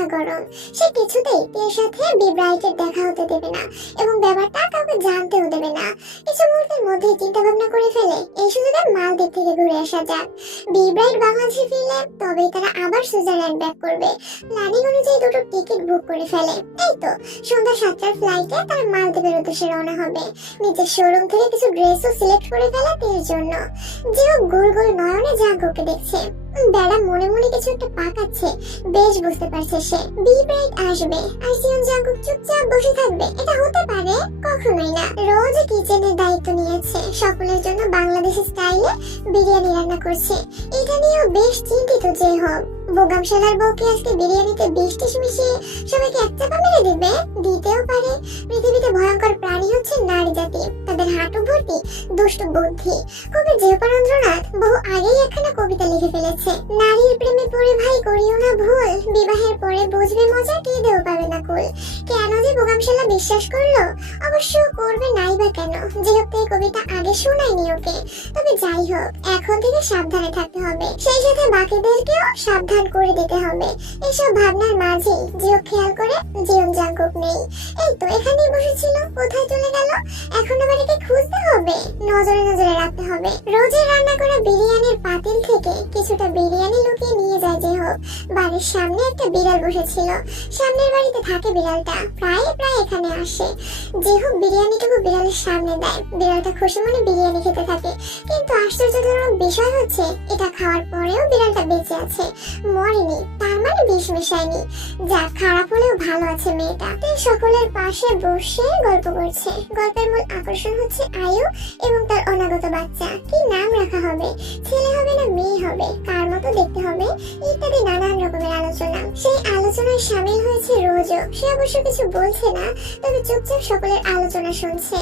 মাথা গরম। সে কিছুতেই তীর সাথে বি ব্রাইটের দেখা হতে দেবে না এবং ব্যাপারটা কাউকে জানতেও দেবে না। কিছু মুহূর্তের মধ্যেই চিন্তা ভাবনা করে ফেলে এই সুযোগে মালদ্বীপ থেকে ঘুরে আসা যাক। বি ব্রাইট বাংলাদেশে ফিরলে তবেই তারা আবার সুইজারল্যান্ড ব্যাক করবে। প্ল্যানিং অনুযায়ী দুটো টিকিট বুক করে ফেলে। এই তো সন্ধ্যা 7টার ফ্লাইটে তারা মালদ্বীপের উদ্দেশ্যে রওনা হবে। নিজের শোরুম থেকে কিছু ড্রেসও সিলেক্ট করে ফেলে তীরের জন্য। যে হোক গোল গোল নয়নে জাঙ্কুককে দেখছে। বেড়া মনে মনে কিছু একটা পাকাচ্ছে, বেশ বুঝতে পারছে সে বি ব্রাইট আসবে আর জিয়ন জাঙ্কুক চুপচাপ বসে থাকবে। এটা হতে পারে? কখনোই না। রোজ কিচেনের দায়িত্ব নিয়েছে, সকলের জন্য বাংলাদেশি স্টাইলে বিরিয়ানি রান্না করছে। এটা নিয়েও বেশ চিন্তিত। যে হোক বোগাম শালার বউকে আজকে বিরিয়ানিতে বিষ টিস মিশিয়ে সবাইকে এক চাপা মেরে দিবে। দিতেও পারে। পৃথিবীতে ভয়ঙ্কর প্রাণী হচ্ছে নারী জাতি, তাদের হাঁটু ভর্তি দুষ্ট বুদ্ধি। কবি জেহপারন্দ্রনাথ বহু আগেই একখানা কবিতা লিখে ফেলেছে, নারীর প্রেমে পড়ে ভাই করিও না ভুল, বিবাহের পরে বুঝবে মজা কেঁদেও পাবে না কুল। কেন যে বোগামশালা বিশ্বাস করলো? অবশ্য করবে নাই বা কেন, যেহেতু এই কবিতা আগে শোনায়নি ওকে। তবে যাই হোক, এখন থেকে সাবধানে থাকতে হবে, সেই সাথে বাকিদেরকেও সাবধান করে দিতে হবে। এসব ভাবনার মাঝে জিও খেয়াল করে জিয়ন জাঙ্কুক নেই। এই তো এখানেই বসেছিল, কোথায় চলে গেল? এখন আবার একে খুঁজতে হবে, নজরে নজরে রাখতে হবে। রোজের রান্না করা বিরিয়ানির পাতিল থেকে কিছুটা বিরিয়ানি লুকিয়ে নিয়ে যায় যে হোক। বাড়ির সামনে একটা বিড়াল বসেছিল। সামনের বাড়িতে থাকে বিড়ালটা, প্রায় এখানে আসে। যে হোক বিরিয়ানিটুকু বিড়ালের সামনে দেয়। বিড়ালটা খুশি মনে বিরিয়ানি খেতে থাকে। কিন্তু আশ্চর্যজনক বিষয় হচ্ছে এটা খাওয়ার পরেও বিড়ালটা বেঁচে আছে, মরেনি। তার মানে বিষ মেশায়নি। যা খারাপ হলেও ভালো আছে মেয়েটা। তাই সকলের পাশে বসে গল্প করছে। গল্পের মূল আকর্ষণ হচ্ছে আয়ু এবং তার অনাগত বাচ্চা। কি নাম রাখা হবে? ছেলে হবে না মেয়ে হবে? কার মতো দেখতে হবে? ইত্যাদি নানান রকমের আলোচনা। সেই আলোচনায় সামিল হয়েছে রোজও। সে অবশ্য কিছু বলছে না, তবে চুপচাপ সকলের আলোচনা শুনছে।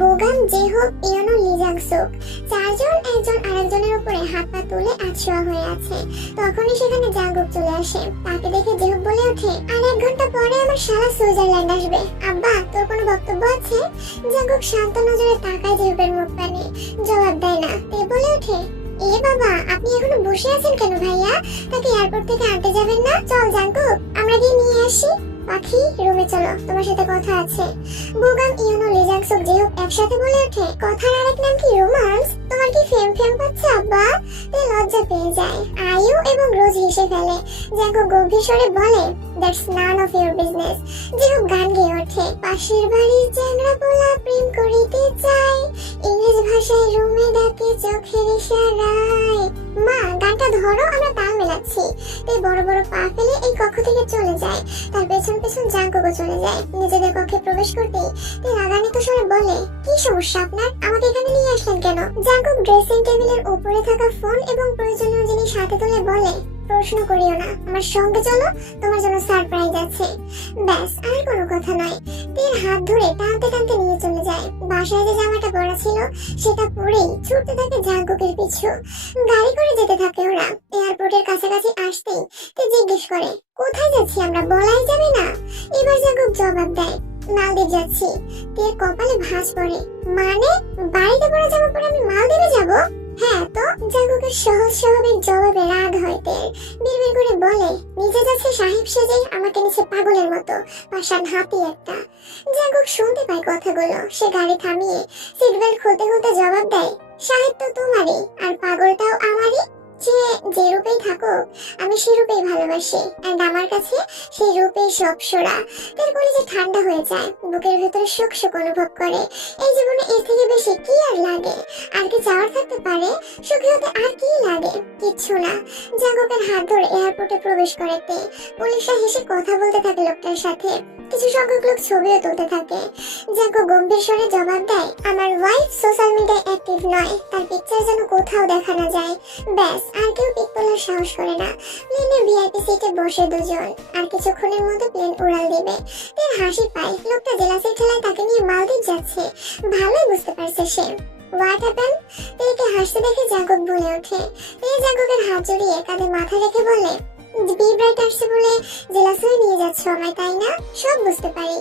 বোগাম, জেহোক, ইয়নো, লি জাংসুক চারজন একজন আরেকজনের উপরে হাত পা তুলে আছোয়া হয়ে আছে। তখনই সেখানে জাঙ্কুক চলে আসে। তাকে দেখে জেহোক বলে ওঠে, আর 1 ঘন্টা পরে আমার শালা সুইজারল্যান্ড আসবে। আব্বা, তোর কোনো বক্তব্য আছে? জাঙ্কুক শান্ত নজরে তাকায় জেহোকের মুখ পানে, জবাব দেয় না। তে বলে ওঠে, এ বাবা, আপনি এখনো বসে আছেন কেন ভাইয়া? তাকে এয়ারপোর্ট থেকে আনতে যাবেন না? চল জাঙ্কুক, আমরা গিয়ে নিয়ে আসি। পাখি, রুমে চলো, তোমার সাথে কথা আছে। বোগাম, ইয়নো, লি জাংসুক, জেহোক একসাথে বলে ওঠে, কথার আরেক নাম কি রোমান্স? তোমার কি ফেম পাচ্ছে আব্বা? তে লজ্জা পেয়ে যায়। আয়ু এবং রোজ হেসে ফেলে। জাঙ্কুক গম্ভীর স্বরে বলে, that's none of your business. জেহোক গান গেয়ে ওঠে, পাশের বাড়ির চ্যাংড়া পোলা প্রেম করিতে চায়, ইংরেজ ভাষায় রুমে ডাকে চোখের ইশারায়। মা, গানটা ধরো, আমরা তাল মেলাচ্ছি। তে বড় বড় পা ফেলে এই কক্ষ থেকে চলে যায়। তার পেছন জাঙ্কুকও চলে যায়। নিজেদের কক্ষে প্রবেশ করতেই তে রাগান্বিত স্বরে বলে, কি সমস্যা আপনার? আমাকে এখানে নিয়ে আসলেন কেন? জাঙ্কুক ড্রেসিং টেবিলের উপরে থাকা ফোন এবং প্রয়োজনীয় জিনিস হাতে তুলে বলে, প্রশ্ন করিও না, আমার সঙ্গে চলো, তোমার জন্য সারপ্রাইজ আছে। ব্যাস, আর কোনো কথা নয়। তের হাত ধরে টানতে টানতে নিয়ে চলে যায়। বাসায় যে জামাটা পরা ছিল সেটা পরেই ছুটতে থাকে জাঙ্কুকের পিছু। গাড়ি করে যেতে থাকে ওরা। এয়ারপোর্টের কাছাকাছি আসতেই তে জিজ্ঞেস করে, কোথায় যাচ্ছি আমরা? বলাই যাবে না? এবার জাঙ্কুক জবাব দেয়, মালদ্বীপ যাচ্ছি। তের কপালে ভাঁজ পড়ে, মানে বাড়িতে পরা জামা পরে আমি মালদ্বীপে যাব? হ্যাঁ তো। জাঙ্কুকের সহজ স্বাভাবিক জবাবে রাগ হয় তের। বিড়বিড় করে বলে, নিজে যাচ্ছে সাহেব সেজে, আমাকে নিচে পাগলের মতো, পাষাণ হাতি একটা। জাঙ্কুক শুনতে পায় কথাগুলো। সে গাড়ি থামিয়ে সিট বেল্ট খুলতে খুলতে জবাব দেয়, সাহেব তো তোমারই, আর পাগলটাও আমারই। যে রূপেই থাকুক, আমি সে রূপেই ভালোবাসি, এন্ড আমার কাছে সেই রূপেই সব সোরা। তার কলিজা ঠান্ডা হয়ে যায়, বুকের ভেতরে সুখ সুখ অনুভব করে। এই জীবনে এর থেকে বেশি কি আর লাগে? আর কি চাওয়ার থাকতে পারে? সুখী হতে আর কি লাগে? কিচ্ছু না। জাঙ্কুকের হাত ধরে এয়ারপোর্টে প্রবেশ করে তে। পুলিশরা হেসে কথা বলতে থাকে লোকটার সাথে। কিছু সংখ্যক লোক ছবিও তুলতে থাকে। জাঙ্কুক গম্ভীর স্বরে জবাব দেয়, আমার ওয়াইফ সোশ্যাল মিডিয়ায় অ্যাক্টিভ নয়, তার পিকচার যেন কোথাও দেখা না যায়। ব্যাস, আর কেউ পিক তোলার সাহস করে না। প্লেনের ভিআইপি সিটে বসে দুজন। আর কিছুক্ষণের মধ্যে প্লেন উড়াল দিবে। তের হাসি পায়। লোকটা জেলাসের ঠেলায় তাকে নিয়ে মালদ্বীপ যাচ্ছে ভালোই বুঝতে পারছে সে। What happen? তেকে হাসতে দেখে জাঙ্কুক বলে ওঠে। তে জাঙ্কুকের হাত জড়িয়ে কাঁধে মাথা রেখে বলে, বি ব্রাইট আসছে বলে জেলাস হয়ে নিয়ে যাচ্ছ আমায়, তাই না? সব বুঝতে পারি।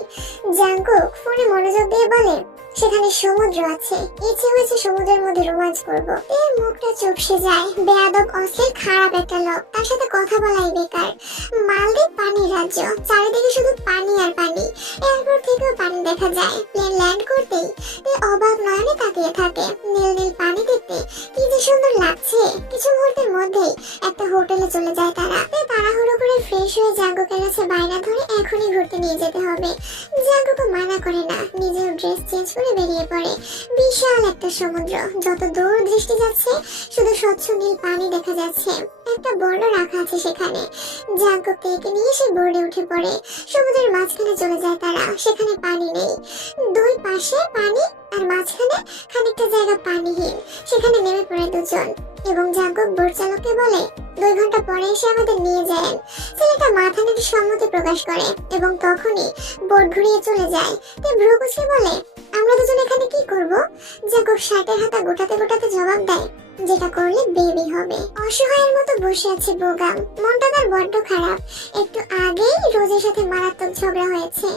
জাঙ্কুক ফোনে মনোযোগ দিয়ে বলে, সেখানে সমুদ্র আছে। ইচ্ছে হয়েছে সমুদ্রের মধ্যে রোমাঞ্চ করব। এর মুখটা চুপসে যায়। বেয়াদব, অশ্লীল, খারাপ একটা লোক, তার সাথে কথা বলাই বেকার। মালদ্বীপ পানির রাজ্য, চারিদিকে শুধু পানি আর পানি। এয়ারপোর্ট থেকেও পানি দেখা যায়। প্লেন ল্যান্ড করতেই অবাক নয়নে তাকিয়ে থাকে। নীল নীল পানি দেখতে কি যে সুন্দর লাগছে। কিছু মুহূর্তের মধ্যেই একটা হোটেলে চলে যায় তারা। তাড়াহুড়ো করে ফ্রেশ হয়ে জাঙ্কুকের কাছে বায়না ধরে এখনই ঘুরতে নিয়ে যেতে হবে। জাঙ্কুকও মানা করে না, নিজেও ড্রেস চেঞ্জ করে বেরিয়ে পড়ে। বিশাল একটা সমুদ্র, যত দূর দৃষ্টি যাচ্ছে শুধু স্বচ্ছ নীল পানি দেখা যাচ্ছে। একটা বোর্ডও রাখা আছে সেখানে। জাঙ্কুককে একে নিয়ে সে বোর্ডে উঠে পড়ে। সমুদ্রের মাঝখানে চলে যায় তারা। সেখানে পানি নেই, দুই পাশে পানি আর মাঝখানে খানিকটা জায়গা পানিহীন। সেখানে নেমে পড়ে দুজন এবং জাঙ্কুক বোট চালককে বলে 2 ঘন্টা পরে এসে আমাদের নিয়ে যায়। ছেলেটা মাথা নেড়ে সম্মতি প্রকাশ করে এবং তখনই বোট ঘুরিয়ে চলে যায়। তে ভ্রু কুঁচকে বলে, আমরা দুজন এখানে কি করব? জাঙ্কুক শার্টের হাতা গোটাতে গোটাতে জবাব দেয়, যেটা করলে বেবি হবে। অসহায়ের মতো বসে আছে বোগাম। মনটা তার বড্ড খারাপ। একটু আগেই রোজের সাথে মারাত্মক ঝগড়া হয়েছে।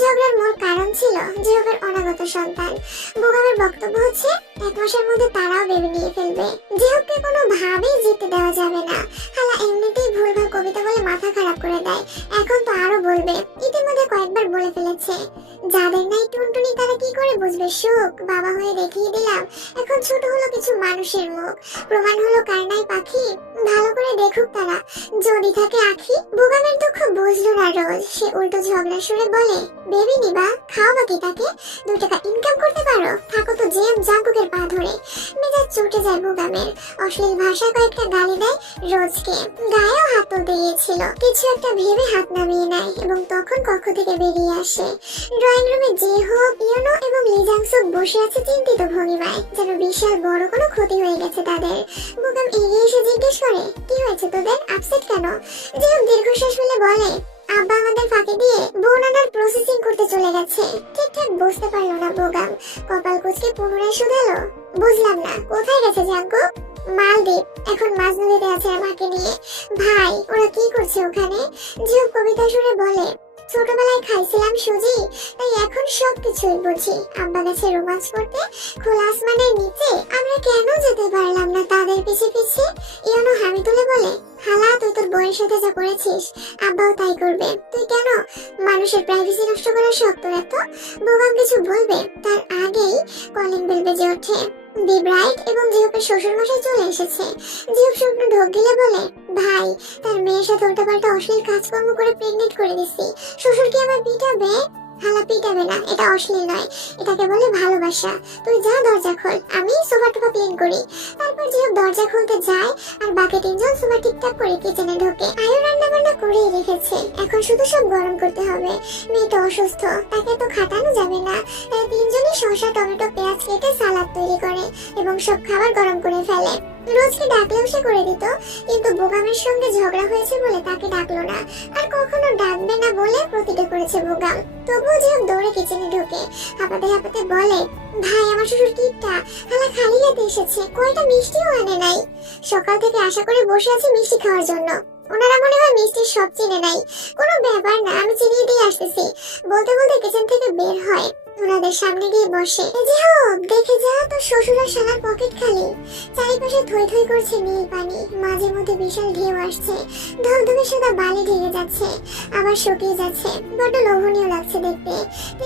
ঝগড়ার মূল কারণ ছিল জিহবের অনাগত সন্তান। বোগামের বক্তব্য হচ্ছে 1 মাসের মধ্যে তারাও বেবি নিয়ে ফেলবে। জিহবকে কোনোভাবেই জিততে দেওয়া যাবে না। খালা এমনিতেই ভুলভাল কবিতা বলে মাথা খারাপ করে দেয়, এখন তো আরো বলবে। ইতিমধ্যে কয়েকবার বলে ফেলেছে। যাদের নাই টুনটুনি তারা কি করে বুঝবে সুখ? বাবা হয়ে দেখিয়ে দিলাম। এখন ছোট হলো কিছু মানুষের মুখ, প্রমাণ হলো কার নাই পাখি। ভালো করে দেখুক তারা, যদি থাকে আখি। বোগামের দুঃখ বুঝলো না রোজ। সে উল্টো ঝগড়া সুরে বলে, বেবি নিবা, খাও বাকি তাকে, 2 টাকা ইনকাম করতে পারো, থাকো তো জেম জাঙ্কুকের পা ধরে। মেজাজ চটে যায় বোগামের। অশ্লীল ভাষায় কয়েকটা গালি দেয় রোজকে। গায়েও হাত তুলতে গিয়েছিল, কিছু একটা ভেবে হাত নামিয়ে নেয় এবং তখন কক্ষ থেকে বেরিয়ে আসে। ড্রয়িং রুমে জেহব, ইয়োনো এবং লিজাংসুক বসে আছে চিন্তিত ভঙ্গিমায়, যেন বিশাল বড় কোনো ক্ষতি হয়ে গেছে তাদের। বোগাম এগিয়ে এসে জিজ্ঞেস করে, কি হয়েছে তোদের, আপসেট কেন? জেহব দীর্ঘশ্বাস ফেলে বলে, আব্বা আমাদের ফাঁকি দিয়ে বোন আনার প্রসেসিং করতে চলে গেছে। ঠিকঠাক বুঝতে পারলো না বোগাম। কপাল কুঁচকে পুনরায় শুধালো, বুঝলাম না, কোথায় গেছে জাঙ্কুক? মালদ্বীপ, এখন মাঝ নদীতে আছে আমাকে নিয়ে। ভাই, ওরা কি করছে ওখানে? জিহব কবিতা সুরে বলে, ছোটবেলায় খাইছিলাম সুজি, তাই এখন সবকিছুই বুঝি। আব্বা গেছে রোমাঞ্চ করতে খোলা আসমানের নিচে, আমরা কেন যেতে পারলাম না তাদের পিছে পিছে? ইয়োনো হামি তুলে বলে, খালা তুই তোর বউয়ের সাথে যা করেছিস আব্বাও তাই করবে। তুই কেন মানুষের প্রাইভেসি নষ্ট করার শখ তোর এত? বোগাম কিছু বলবে তার আগেই কলিং বেল বেজে ওঠে। দি ব্রাইট এবং জিহবের শ্বশুর মশাই চলে এসেছে। জিহব শুকনো ঢোক গিলে বলে, ভাই, তার মেয়ের সাথে উল্টাপাল্টা অশ্লীল কাজকর্ম করে প্রেগনেন্ট করে দিছি। শ্বশুর কি আমার পিটাবে? খালা পিটাবে না, এটা অশ্লীল নয়, এটাকে বলে ভালোবাসা। তুই যা দরজা খোল, আমি সোফা টোফা ক্লিন করি। তারপর জিহব দরজা খুলতে যায় আর বাকি 3 জন সোফা ঠিকঠাক করে কিচেনে ঢোকে। আয়ু রান্না বান্না করেই রেখেছে, এখন শুধু সব গরম করতে হবে। মেয়েটা অসুস্থ, তাকে তো খাটানো যাবে না। তাই 3 জনই শসা, টমেটো, পেঁয়াজ কেটে সালাদ তৈরি করে এবং সব খাবার গরম করে ফেলে। রোজকে ডাকলেও সে করে দিত, কিন্তু বোগামের সঙ্গে ঝগড়া হয়েছে বলে তাকে ডাকলো না, আর কখনো ডাকবে না বলে প্রতিজ্ঞা করেছে বোগাম। তবুও জিহব দৌড়ে কিচেনে ঢোকে, হাঁপাতে হাঁপাতে বলে, ভাই, আমার শ্বশুর কিপটা, খালা খালি হাতে এসেছে, কয়টা মিষ্টিও আনে নাই। সকাল থেকে আশা করে বসে আছে মিষ্টি খাওয়ার জন্য। ওনারা মনে হয় মিষ্টির সব চিনে নাই। কোনো ব্যাপার না, আমি চিনিয়ে দিয়ে আসতেছি। বলতে বলতে কিচেন থেকে বের হয়, ওনাদের সামনে গিয়ে বসে। জিহব, দেখে যা, তোর শ্বশুর আর শালার পকেট খালি। চারিপাশে থই থই করছে নীল পানি, মাঝে মধ্যে বিশাল ঢেউ আসছে। ধবধবে সাদা বালি ঢেকে যাচ্ছে, আবার শুকিয়ে যাচ্ছে। বড্ড লোভনীয় লাগছে দেখতে।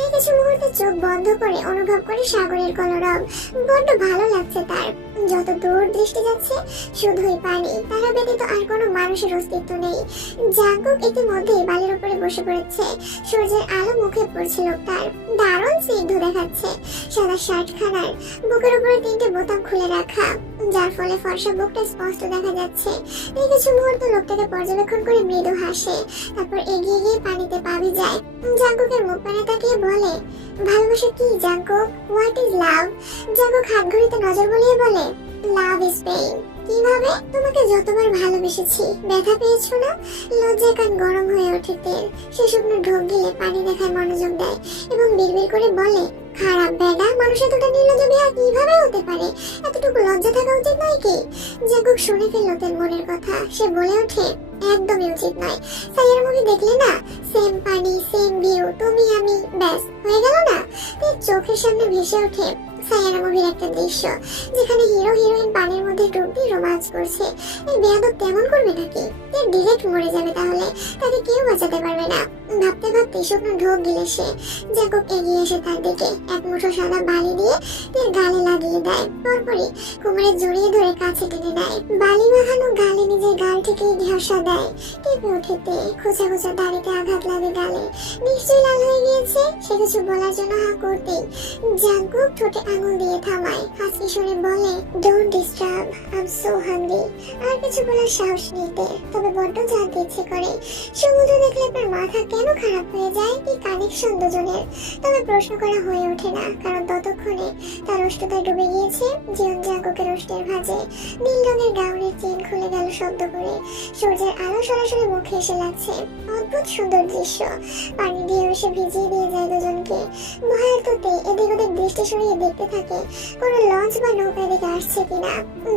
এই কিছু মুহূর্তে চোখ বন্ধ করে অনুভব করে সাগরের কলরব। বড্ড ভালো লাগছে তার। যত দূর দৃষ্টি যাচ্ছে শুধুই পানি, তারা ব্যতীত আর কোনো মানুষের অস্তিত্ব নেই। জাঙ্কুক ইতিমধ্যেই বালির উপরে বসে পড়েছে। সূর্যের আলো মুখে পড়ছে লোকটার। দারুণ স্নিগ্ধ দেখাচ্ছে। সাদা শার্ট খানার বুকের উপরে 3টে বোতাম খুলে রাখা, যার ফলে ফর্সা বুকটা স্পষ্ট দেখা যাচ্ছে। এই কিছু মুহূর্ত লোকটাকে পর্যবেক্ষণ করে মৃদু হাসে, তারপর এগিয়ে গিয়ে পানিতে পা ভিজায়। জাঙ্কুকের মুখ পানে তাকিয়ে বলে, ভালোবাসা কি Jungkook? What is love? Jungkook হাত ঘড়িতে নজর বুলিয়ে বলে, লাভ ইজ পেইন। কিভাবে? তোমাকে যতবার ভালোবেসেছি ব্যথা পেয়েছো না? লজ্জায় কান গরম হয়ে ওঠে তেল। সে শুকনো ঢোক গিলে পানি দেখায় মনোযোগ দেয় এবং বিড়বিড় করে বলে, খারাপ বেডা, মানুষ এতটা নির্লজ্জ বিহা কিভাবে হতে পারে? এতটুকু লজ্জা থাকা উচিত নয় কি? জাঙ্কুক শুনে ফেলল তেল মনের কথা। সে বলে ওঠে, একদমই উচিত নয়। সাইয়ারা মুভি দেখলে না, সেম পানি সেম ভিউ, তুমি আমি, ব্যাস হয়ে গেল না। চোখের সামনে ভেসে ওঠে সাইয়ারা মুভির একটা দৃশ্য, যেখানে হিরো হিরোইন পানির মধ্যে ডুব দিয়ে রোমাঞ্চ করছে। এই বেয়াদব তেমন করবে নাকি? ডিরেক্ট মরে যাবে, তাহলে তাকে কেউ বাঁচাতে পারবে না। ভাবতে ভাবতে শুকনো ঢোক গিলে সে জ্যাকব এগিয়ে এসে তার দিকে এক মুঠো সাদা বালি দিয়ে তার গালে লাগিয়ে দেয়। পরপরই কোমরে জড়িয়ে ধরে কাছে টেনে নেয়। বালি মাখানো গালে নিজের গাল থেকে ঘষা দেয়। টেপে ওঠেতে খোঁচা খোঁচা দাড়িতে আঘাত লাগে গালে। নিশ্চয়ই লাল হয়ে গিয়েছে। সে কিছু বলার জন্য হা করতেই জ্যাকব ঠোঁটে আঙুল দিয়ে থামায়। হাসি সুরে বলে, don't disturb, I am so hungry. আর কিছু বলার সাহস নেই, তবে বড্ড জানতে ইচ্ছে করে সমুদ্র দেখলে আপনার মাথা কেন খারাপ হয়ে যায়? কি কানেকশন দুজনের? তবে প্রশ্ন করা হয়ে ওঠে না, কারণ ততক্ষণে তার অষ্টতায় ডুবে গিয়েছে জীবন জাগকের অষ্টের ভাঁজে। নীল রঙের গাউনের চেন খুলে গেল শব্দ করে। সূর্যের আলো সরাসরি মুখে এসে লাগছে। অদ্ভুত সুন্দর দৃশ্য। পানি দিয়ে এসে ভিজিয়ে দিয়ে যায় দুজনকে। ভয়ার্থতে এদিক ওদিক দৃষ্টি সরিয়ে দেখতে থাকে কোনো লঞ্চ বা নৌকায় দিকে আসছে কিনা।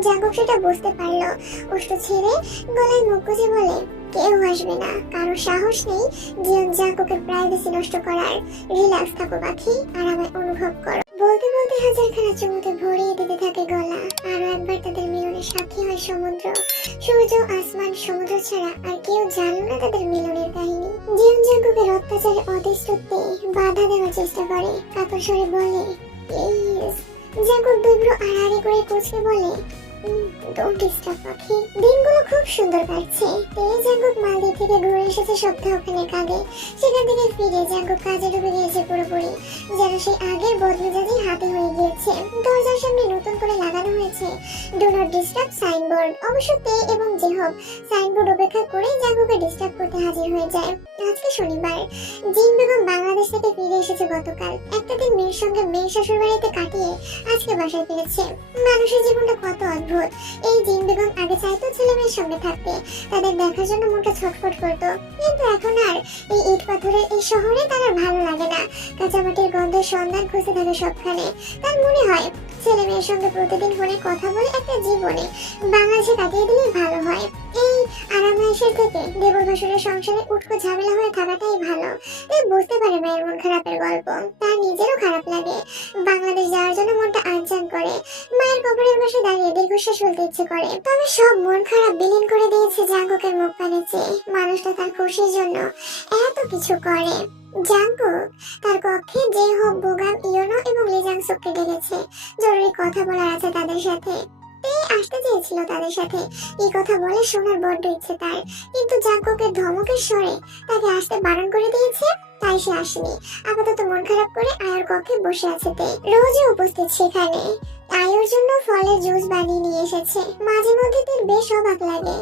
জাগক সেটা বুঝতে পারলো। অষ্ট ছেড়ে গলায় মুখ গুজে বলে, কেউ আসবে না, কারো সাহস নেই জীবন জাগকের প্রাইভেসি নষ্ট করার। রিল্যাক্স থাকো পাখি, আরামে অনুভব করো। বলতে বলতে হাজারখানা চুমুতে ভরিয়ে দিতে থাকে গলা। আরো একবার তাদের মিলনের সাক্ষী হয় সমুদ্র। সূর্য, আসমান, সমুদ্র ছাড়া আর কেউ জানো না তাদের মিলনের কাহিনী। জীবন জাগকের অত্যাচারে অতিষ্ঠতে বাধা দেওয়ার চেষ্টা করে। কাতর স্বরে বলে, প্লিজ। জাগক বিব্র আড়াআড়ি করে কুঁচকে বলে, ডোন্ট ডিস্টার্ব পাখি। দিনগুলো খুব সুন্দর কাটছে। জাগক মালদ্বীপ থেকে ঘুরে এসেছে সপ্তাহখানেক আগে। সেখান থেকে ফিরে জাগক কাজে ডুবে গিয়েছে পুরোপুরি, যেন সেই আগের বদমেজাজি হাতে হয়ে গিয়েছে। দরজার সামনে নতুন করে লাগানো হয়েছে ডু নট ডিস্টার্ব সাইনবোর্ড। অবশ্য তে এবং জেহব সাইনবোর্ড উপেক্ষা করে জাগককে ডিস্টার্ব করতে হাজির হয়ে যায়। আজকে শনিবার। জিন বেগম বাংলাদেশ থেকে ফিরে এসেছে গতকাল। একটা দিন মেয়ের সঙ্গে মেয়ের শ্বশুর বাড়িতে কাটিয়ে আজকে বাসায় ফিরেছে। মানুষের জীবনটা কত অদ্ভুত। এই জিন বেগম আগে চাইতো ছেলে মেয়ের সঙ্গে থাকতে, তাদের দেখার জন্য মনটা ছটফট করতো। কিন্তু এখন আর এই ইট পাথরের এই শহরে তার আর ভালো লাগে না। কাঁচামাটির গন্ধের সন্ধান খুঁজতে থাকে সবখানে। তার মনে হয় ছেলে মেয়ের সঙ্গে প্রতিদিন ফোনে কথা বলে একটা জীবনে বাংলাদেশে কাটিয়ে দিলেই ভালো হয়। এই আরামায়েশের থেকে দেবর ভাসুরের সংসারে উটকো ঝামেলা হয়ে থাকাটাই ভালো। তাই বুঝতে পারে মায়ের মন খারাপের গল্প। তার নিজেরও খারাপ লাগে। বাংলাদেশ যাওয়ার জন্য মনটা আনচান করে। মায়ের কবরের পাশে দাঁড়িয়ে দীর্ঘশ্বাস ফেলতে ইচ্ছে করে। তবে সব মন খারাপ বিলীন করে দিয়েছে জাগকের মুখ পানে চেয়ে। মানুষটা তার খুশির জন্য এত কিছু করে। জাগক তার কক্ষে যে হোক বোগাম, ইয়োনো এবং লিজাংসুককে ডেকেছে। জরুরি কথা বলার আছে তাদের সাথে। আসতে চেয়েছিল তাদের সাথে, এই কথা বলে শোনার বড্ড ইচ্ছে তার। কিন্তু জাগকের ধমকের স্বরে তাকে আসতে বারণ করে দিয়েছে, তাই সে আসেনি। আপাতত মন খারাপ করে আয়ার কক্ষে বসে আছে। রোজই উপস্থিত সেখানে। আয়ুর জন্য ফলের জুস বানিয়ে নিয়ে এসেছে। মাঝে মধ্যে তার বেশ অবাক লাগে।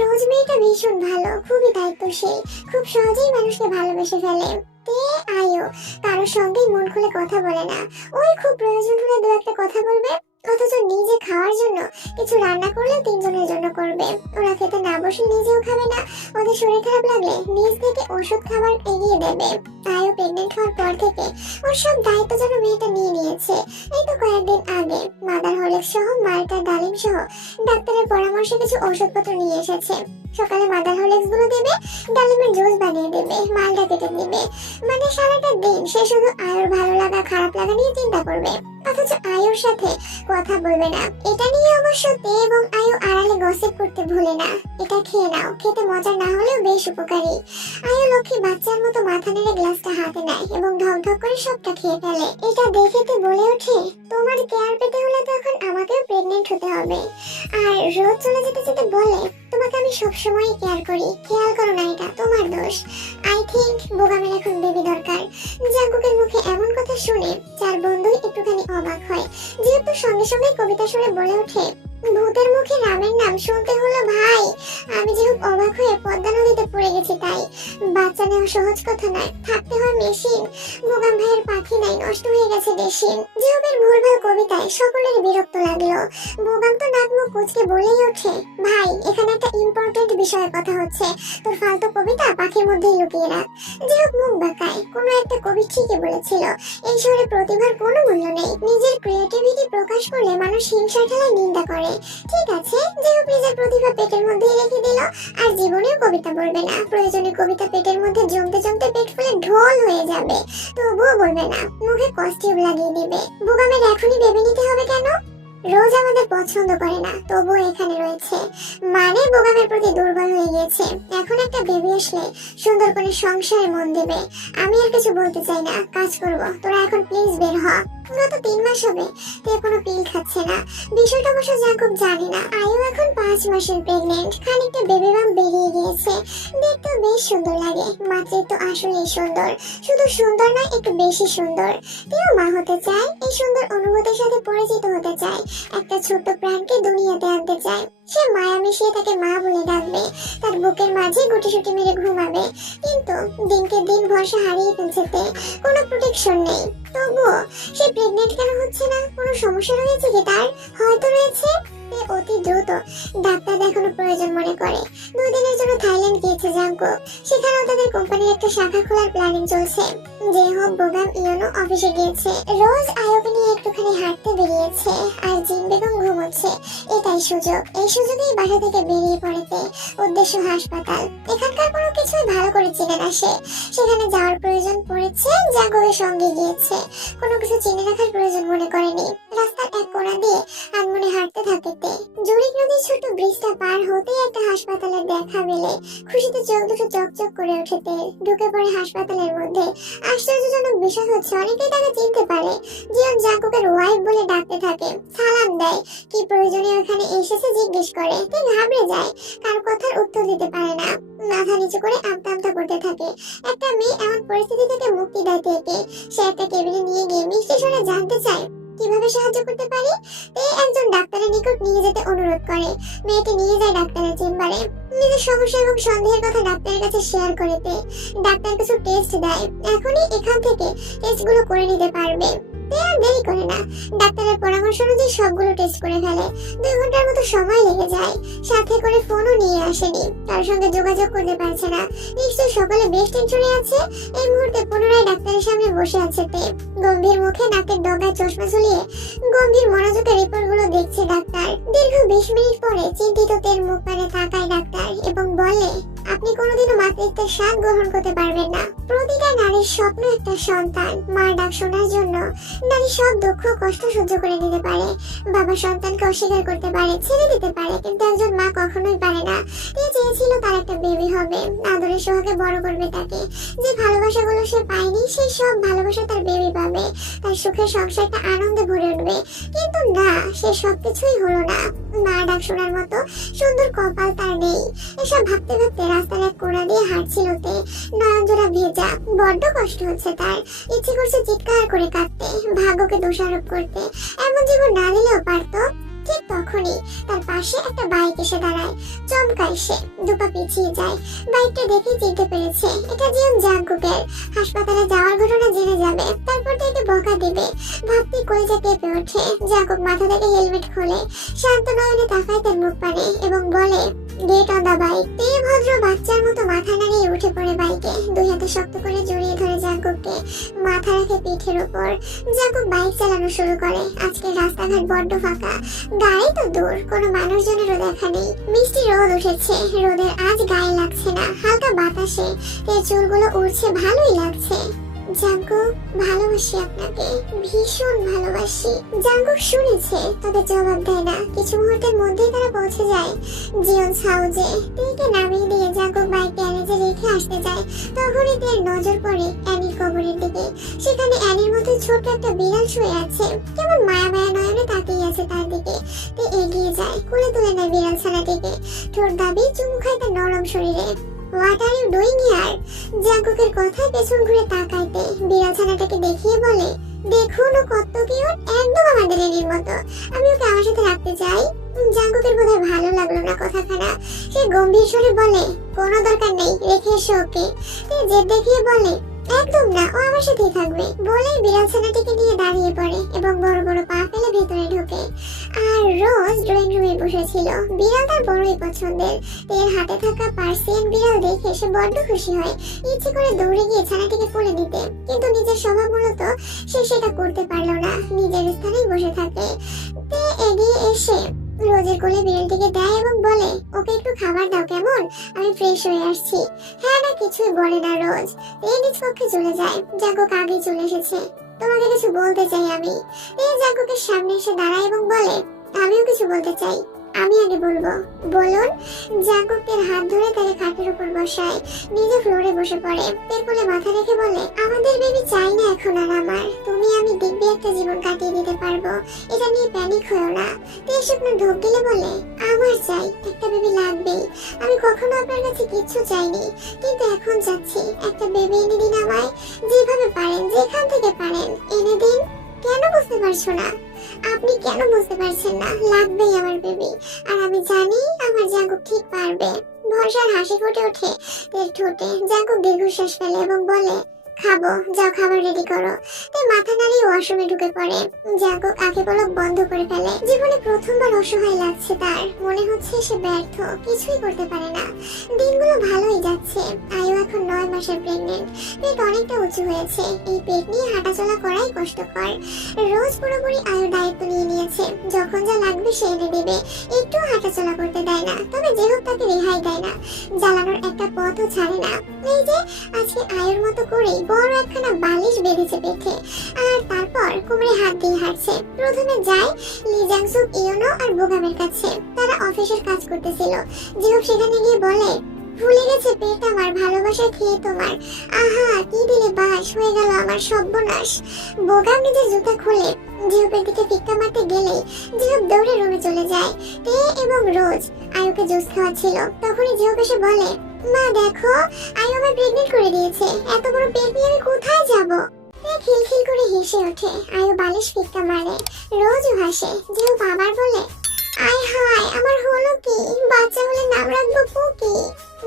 রোজ মেয়েটা ভীষণ ভালো, খুবই দায়িত্বশীল, খুব সহজেই মানুষকে ভালোবেসে ফেলে। আয়ু কারোর সঙ্গেই মন খুলে কথা বলে না। ওই খুব প্রয়োজন হলে দু একটা কথা বলবে, অথচ নিজে খাওয়ার জন্য কিছু রান্না করলে তিনজনের জন্য করবে। ওরা খেতে না বসে নিজেও খাবে না। ওদের শরীর খারাপ লাগলে নিজ থেকে ওষুধ খাবার এগিয়ে দেবে। আয়ু প্রেগনেন্ট হওয়ার পর থেকে ওর সব দায়িত্ব যেন মেয়েটা নিয়ে নিয়েছে। এই তো কয়েকদিন আগে মাদার হরলিক্স সহ মাল্টা, ডালিম সহ ডাক্তারের পরামর্শে কিছু ওষুধপত্র নিয়ে এসেছে। সকালে মাদার হরলিক্স গুলো দেবে, ডালিমের জুস বানিয়ে দেবে, মালটা কেটে দেবে। মানে সারাটা দিন সে শুধু আয়ুর ভালো লাগা খারাপ লাগা নিয়ে চিন্তা করবে, অথচ আয়ুর সাথে কথা বলবে না। এটা নিয়ে অবশ্য তে এবং আয়ু আড়ালে গসিপ করতে ভুলে না। এটা খেয়ে নাও, খেতে মজা না হলেও বেশ উপকারী। আয়ু লক্ষ্মী বাচ্চার মতো মাথা নেড়ে গ্লাসটা হাতে নেয় এবং ঢক ঢক করে সবটা খেয়ে ফেলে। এটা দেখেতে বলে ওঠে, তোমার কেয়ার পেতে হলে তো এখন আমাকেও প্রেগনেন্ট হতে হবে। আর রোজ চলে যেতে যেতে বলে, তোমাকে আমি সবসময় কেয়ার করি, খেয়াল করো না, এটা তোমার দোষ। আই থিংক বোগামের এখন বেবি দরকার। জাগকের মুখে এমন কথা শুনে চার বন্ধুই একটুখানি অবাক হয়। যেহেতু সঙ্গে সঙ্গে কবিতা শুনে বলে ওঠে, ভূতের মুখে রামের নাম শুনতে হলো ভাই। আমি যে খুব অবাক হয়ে পদ্মা নদীতে পড়ে গেছি তাই। বাচ্চা নেওয়া সহজ কথা নয়, থাকতে হয় মেশিন। বোগাম ভাইয়ের পাখি নাই, নষ্ট হয়ে গেছে দেশিন। যেহেবের ভুলভাল কবিতায় সকলের বিরক্ত লাগলো। বোগাম তো নাক মুখ কুচকে বলেই ওঠে, ভাই এখানে একটা ইম্পর্টেন্ট বিষয়ের কথা হচ্ছে, তোর ফালতু কবিতা পাখির মধ্যেই লুকিয়ে রাখ। যেহেব মুখ বাঁকায়, কোনো একটা কবি ঠিকই বলেছিল, এই শহরে প্রতিভার কোনো মূল্য নেই। নিজের ক্রিয়েটিভিটি প্রকাশ করলে মানুষ হিংসার ঠেলায় নিন্দা করে। ঠিক আছে, যেহেতু নিজের প্রতিভা পেটের মধ্যেই রেখে দিল, আর জীবনেও কবিতা বলবে না। প্রয়োজনে কবিতা পেটের মধ্যে জমতে জমতে পেট ফুলে ঢোল হয়ে যাবে, তবুও বলবে না। মুখে কস্টিউম লাগিয়ে দিবে। বোগামের এখনই ভেবে নিতে হবে কেন? রোজ আমাদের পছন্দ করে না, তবুও এখানে রয়েছে, মানে বোগামের প্রতি দুর্বল হয়ে গিয়েছে। এখন একটা বেবি আসলে সুন্দর করে সংসারে মন দেবে। আমি আর কিছু বলতে চাই না, কাজ করব। তোরা এখন প্লিজ বের হ। গত 3 মাস হবে তে কোনো পিল খাচ্ছে না। বিষয়টা অবশ্য জাকুব জানে না। আয়ু এখন 5 মাসের প্রেগনেন্ট। খানিকটা বেবি বাম বেরিয়ে গিয়েছে, দেখতেও বেশ সুন্দর লাগে। মাতৃত্ব আসলেই সুন্দর, শুধু সুন্দর নয়, একটু বেশি সুন্দর। তেও মা হতে চায়, এই সুন্দর অনুভূতির সাথে পরিচিত হতে চায়, একটা ছোট্ট প্রাণকে দুনিয়াতে আনতে চায়। সে মায়া মিশিয়ে তাকে মা বলে ডাকবে, তার বুকের মাঝে গুটিসুটি মেরে ঘুমাবে। কিন্তু দিনকে দিন ভরসা হারিয়ে ফেলছে তে, কোনো প্রোটেকশন নেই। তবুও সে প্রেগনেন্ট কেন হচ্ছে না? কোনো সমস্যা রয়েছে কি তার? হয়তো রয়েছে। অতি দ্রুত ডাক্তার দেখানোর প্রয়োজন মনে করে। 2 দিনের জন্য থাইল্যান্ড গিয়েছে জাঙ্কুক। সেখানেও তাদের কোম্পানির একটা শাখা খোলার প্ল্যানিং চলছে। যে হোক, বোগাম ইয়োনো অফিসে গিয়েছে। রোজ আয়োকে নিয়ে একটুখানি হাঁটতে বেরিয়েছে, আর জিন বেগম ঘুমোচ্ছে। এটাই সুযোগ। এই সুযোগেই বাসা থেকে বেরিয়ে পড়েতে। উদ্দেশ্য হাসপাতাল। এখানকার কোনো কিছুই ভালো করে চিনে না সে। সেখানে যাওয়ার প্রয়োজন পড়েছে, জাঙ্কুকের সঙ্গে গিয়েছে। কোনো কিছু চিনে রাখার প্রয়োজন মনে করেনি। রাস্তার এক কোণা দিয়ে আনমনে হাঁটতে থাকে। জুরিক নদীর ছোট ব্রিজটা পার হতেই একটা হাসপাতালের দেখা মেলে। খুশিতে চোখ দুটো চকচক করে ওঠেতে। ঢুকে পড়ে হাসপাতালের মধ্যে। আশ্চর্যজনক বিষয় হচ্ছে, অনেকেই তাকে চিনতে পারে। জিয়ন জাঙ্কুকের ওয়াইফ বলে ডাকতে থাকে, সালাম দেয়। কি প্রয়োজনে ওখানে এসেছে জিজ্ঞেস করে। তে ঘাবড়ে যায়, কার কথার উত্তর দিতে পারে না। মাথা নিচু করে আমতা আমতা করতে থাকে। একটা মেয়ে এমন পরিস্থিতি থেকে মুক্তি দেয় তেকে। সে একটা কেবিনে নিয়ে গিয়ে মিষ্টি স্বরে জানতে চায় কিভাবে সাহায্য করতে পারি। তে একজন ডাক্তারের নিকট নিয়ে যেতে অনুরোধ করে। মেয়েটি নিয়ে যায় ডাক্তারের চেম্বারে। নিজের সমস্যা এবং সন্দেহের কথা ডাক্তারের কাছে শেয়ার করে তে। ডাক্তার কিছু টেস্ট দেয়। এখনই এখান থেকে টেস্টগুলো করে নিতে পারবে। তে আর দেরি করে না, ডাক্তারের পরামর্শ অনুযায়ী সবগুলো টেস্ট করে ফেলে। 2 ঘন্টার মতো সময় লেগে যায়। সাথে করে ফোনও নিয়ে আসেনি, তার সঙ্গে যোগাযোগ করতে পারছে না। নিশ্চয় সকালে বেশ টেনশনে আছে। এই মুহূর্তে পুনরায় ডাক্তারের সামনে বসে আছে তে। গম্ভীর মুখে, নাকের ডগায় চশমা ঝুলিয়ে গম্ভীর মনোযোগে রিপোর্টগুলো দেখছে ডাক্তার। দীর্ঘ 20 মিনিট পরে চিন্তিত তের মুখ পানে তাকায় ডাক্তার এবং বলে, আপনি কোনোদিনও মাতৃত্বের স্বাদ গ্রহণ করতে পারবেন না। প্রতিটা নারীর স্বপ্ন একটা সন্তান। মার ডাক শোনার জন্য নারী সব দুঃখ কষ্ট সহ্য করে নিতে পারে। বাবা সন্তানকে অস্বীকার করতে পারে, ছেড়ে দিতে পারে, কিন্তু একজন মা কখনোই পারে না। সে চেয়েছিল তার একটা বেবি হবে, আদরের সোহাগে বড় করবে তাকে। যে ভালোবাসাগুলো সে পায়নি, সেই সব ভালোবাসা তার বেবি পাবে। তার সুখের সংসারটা আনন্দে ভরে উঠবে। কিন্তু না, সে সবকিছুই হলো না। মা ডাক শোনার মতো সুন্দর কপাল তার নেই। এসব ভাবতে ভাবতে রাস্তার এক কোণা দিয়ে হাঁটছিল তে। নয়নজোড়া ভেজা, বড্ড কষ্ট হচ্ছে তার। ইচ্ছে করছে চিৎকার করে কাঁদতে, ভাগ্যকে দোষারোপ করতে। এমন জীবন না দিলেও পারতো। ঠিক তখনই তার পাশে একটা বাইক এসে দাঁড়ায়। চমকায় সে, দুপা পিছিয়ে যায়। বাইকটা দেখে চিনতে পেরেছে এটা জিয়ন জাঙ্কুকের। হাসপাতালে যাওয়ার ঘটনা জেনে যাবে, তারপর তাকে বকা দিবে। ভাবতে কলেজা কেঁপে ওঠে। জাঙ্কুক মাথা থেকে হেলমেট খোলে, শান্ত নয়নে তাকায় তার মুখ পানে এবং বলে, গেট অন দা বাইক। তে ভদ্র বাচ্চার মতো মাথা নাড়িয়ে উঠে পড়ে বাইকে। 2 হাতে শক্ত করে জড়িয়ে ধরে জাঙ্কুককে, মাথা রাখে পিঠের উপর। জাঙ্কুক বাইক চালানো শুরু করে। আজকে রাস্তাঘাট বড্ড ফাঁকা, গাড়ি তো দূর, কোনো মানুষজনেরও দেখা নেই। মিষ্টি রোদ উঠেছে, রোদের আজ গায়ে লাগছে না। হালকা বাতাসে এর চুলগুলো উড়ছে, ভালোই লাগছে। জাঙ্কুক, ভালোবাসি আপনাকে, ভীষণ ভালোবাসি। জাঙ্কুক শুনেছে, তবে জবাব দেয় না। কিছু মুহূর্তের মধ্যেই তারা পৌঁছে যায় জিয়ন্স হাউজে। তেকে নামিয়ে দিয়ে জাঙ্কুক বাইক গ্যারেজে রেখে আসতে যায়। তখনই তের নজর পড়ে অ্যানির কবরের দিকে। সেখানে অ্যানির মতো ছোট একটা বিড়াল শুয়ে আছে, কেমন মায়া মায়া নয়নে তাকিয়ে আছে তার দিকে। তে এগিয়ে যায়, কোলে তুলে নেয় বিড়াল ছানাটিকে। ঠোঁট দাবি চুমু খায় তার নরম শরীরে। What are you doing here? জাঙ্কুকের কথায় পেছন ঘুরে তাকাইতে বিড়াল ছানাটাকে দেখিয়ে বলে, দেখুন ও কত কিউট, একদম আমাদের এনির মতো। আমি ওকে আমার সাথে রাখতে চাই। জাঙ্কুকের বোধহয় ভালো লাগলো না কথাখানা। সে গম্ভীর স্বরে বলে, কোনো দরকার নেই, রেখে এসো ওকে। জেদ দেখিয়ে বলে, একদম না, ও আমার সাথেই থাকবে। বলেই বিড়াল ছানাটিকে নিয়ে দাঁড়িয়ে পড়ে এবং বড় বড় পা ফেলে ভেতরে ঢোকে। আর রোজ ড্রয়িং রুমে বসেছিল। বিড়াল তার বড়ই পছন্দের। এর হাতে থাকা পার্সিয়ান বিড়াল দেখে সে বড্ড খুশি হয়। ইচ্ছে করে দৌড়ে গিয়ে ছানাটিকে কোলে নিতে, কিন্তু নিজের স্বভাব মূলত সে সেটা করতে পারলো না। নিজের স্থানেই বসে থাকে। তে এগিয়ে এসে রোজের কোলে বিড়ালটিকে দেয় এবং বলে, ওকে একটু খাবার দাও কেমন, আমি ফ্রেশ হয়ে আসছি। হ্যাঁ না কিছুই বলে না রোজ। নিজ কক্ষে চলে যায়। জাঙ্কুক আগেই চলে এসেছে। তোমাকে কিছু বলতে চাই আমি। জাঙ্কুকের সামনে এসে দাঁড়ায় এবং বলে, আমিও কিছু বলতে চাই। আমি আগে বলবো। বলুন। জাঙ্কুকের হাত ধরে তাকে খাটের উপর বসায়, নিজে ফ্লোরে বসে পড়ে, পেট কোলে মাথা রেখে বলে, আমাদের বেবি চাই না এখন আর আমার। তুমি আমি দিব্যি একটা জীবন কাটিয়ে দিতে পারবো, এটা নিয়ে প্যানিক হয়েও না। শুকনো ঢোক গেলে বলে, আমার চাই, একটা বেবি লাগবেই। আমি কখনো আপনার কাছে কিচ্ছু চাইনি, কিন্তু এখন চাচ্ছি। একটা বেবি এনে দিন আমায়, যেভাবে পারেন, যেখান থেকে পারেন এনে দিন। কেন বুঝতে পারছো না? আপনি কেন বুঝতে পারছেন না? লাগবেই আমার বেবি। আর আমি জানি আমার জাঙ্কুক ঠিক পারবে। ভরসার হাসি ফুটে ওঠে তার ঠোঁটে। জাঙ্কুক দীর্ঘশ্বাস ফেলে এবং বলে, খাবো, যাও খাবার রেডি করো। মাথা নাড়িয়ে ওয়াশরুমে ঢুকে পড়ে। জাঙ্কুক আগে পলক বন্ধ করে ফেলে। জীবনে প্রথমবার অসহায় লাগছে তার। মনে হচ্ছে সে ব্যর্থ, কিছুই করতে পারে না। দিনগুলো ভালোই যাচ্ছে। আয়ু এখন 9 মাসের প্রেগনেন্ট। পেট অনেকটা উঁচু হয়েছে। এই পেট নিয়ে হাঁটাচলা করাই কষ্টকর। রোজ পুরোপুরি আয়ুর দায়িত্ব নিয়ে নিয়েছে। যখন যা লাগবে সে এনে দেবে। একটু হাঁটাচলা করতে দেয় না, তবে যে হোক তাকে রেহাই দেয় না। জ্বালানোর একটা পথও ছাড়ে না। এই যে আজকে আয়ুর মতো করেই বড় একখানা বালিশ বেঁধেছে পেটে, আর তারপর কোমরে হাত দিয়ে হাঁটছে। প্রথমে যায় লি জাংসুক, ইয়োনো আর বোগামের কাছে। তারা অফিসের কাজ করতেছিল। জিহুক সেখানে গিয়ে বলে, ভুলে গেছে পেট আমার, ভালোবাসা খেয়ে তোমার। আহা কি দিলে বাস, হয়ে গেল আমার সর্বনাশ। বোগাম নিজের জুতা খুলে জিহুকের দিকে ফিক্কা মারতে গেলেই জিহুক দৌড়ে রুমে চলে যায়। তে এবং রোজ আয়ুকে জুস খাওয়াচ্ছিল। তখনই জিহুক এসে বলে, মা দেখো, আয়ু আমার প্রেগনেন্ট করে দিয়েছে। এত বড় পেট নিয়ে আমি কোথায় যাব? খিলখিল করে হেসে ওঠে। আয়ু বালিশ ফিক্কা মারে। রোজও হাসে। জিহুক আবার বলে, আয় হায়, আমার হলো কি? বাচ্চা হলে নাম রাখবো পুকি।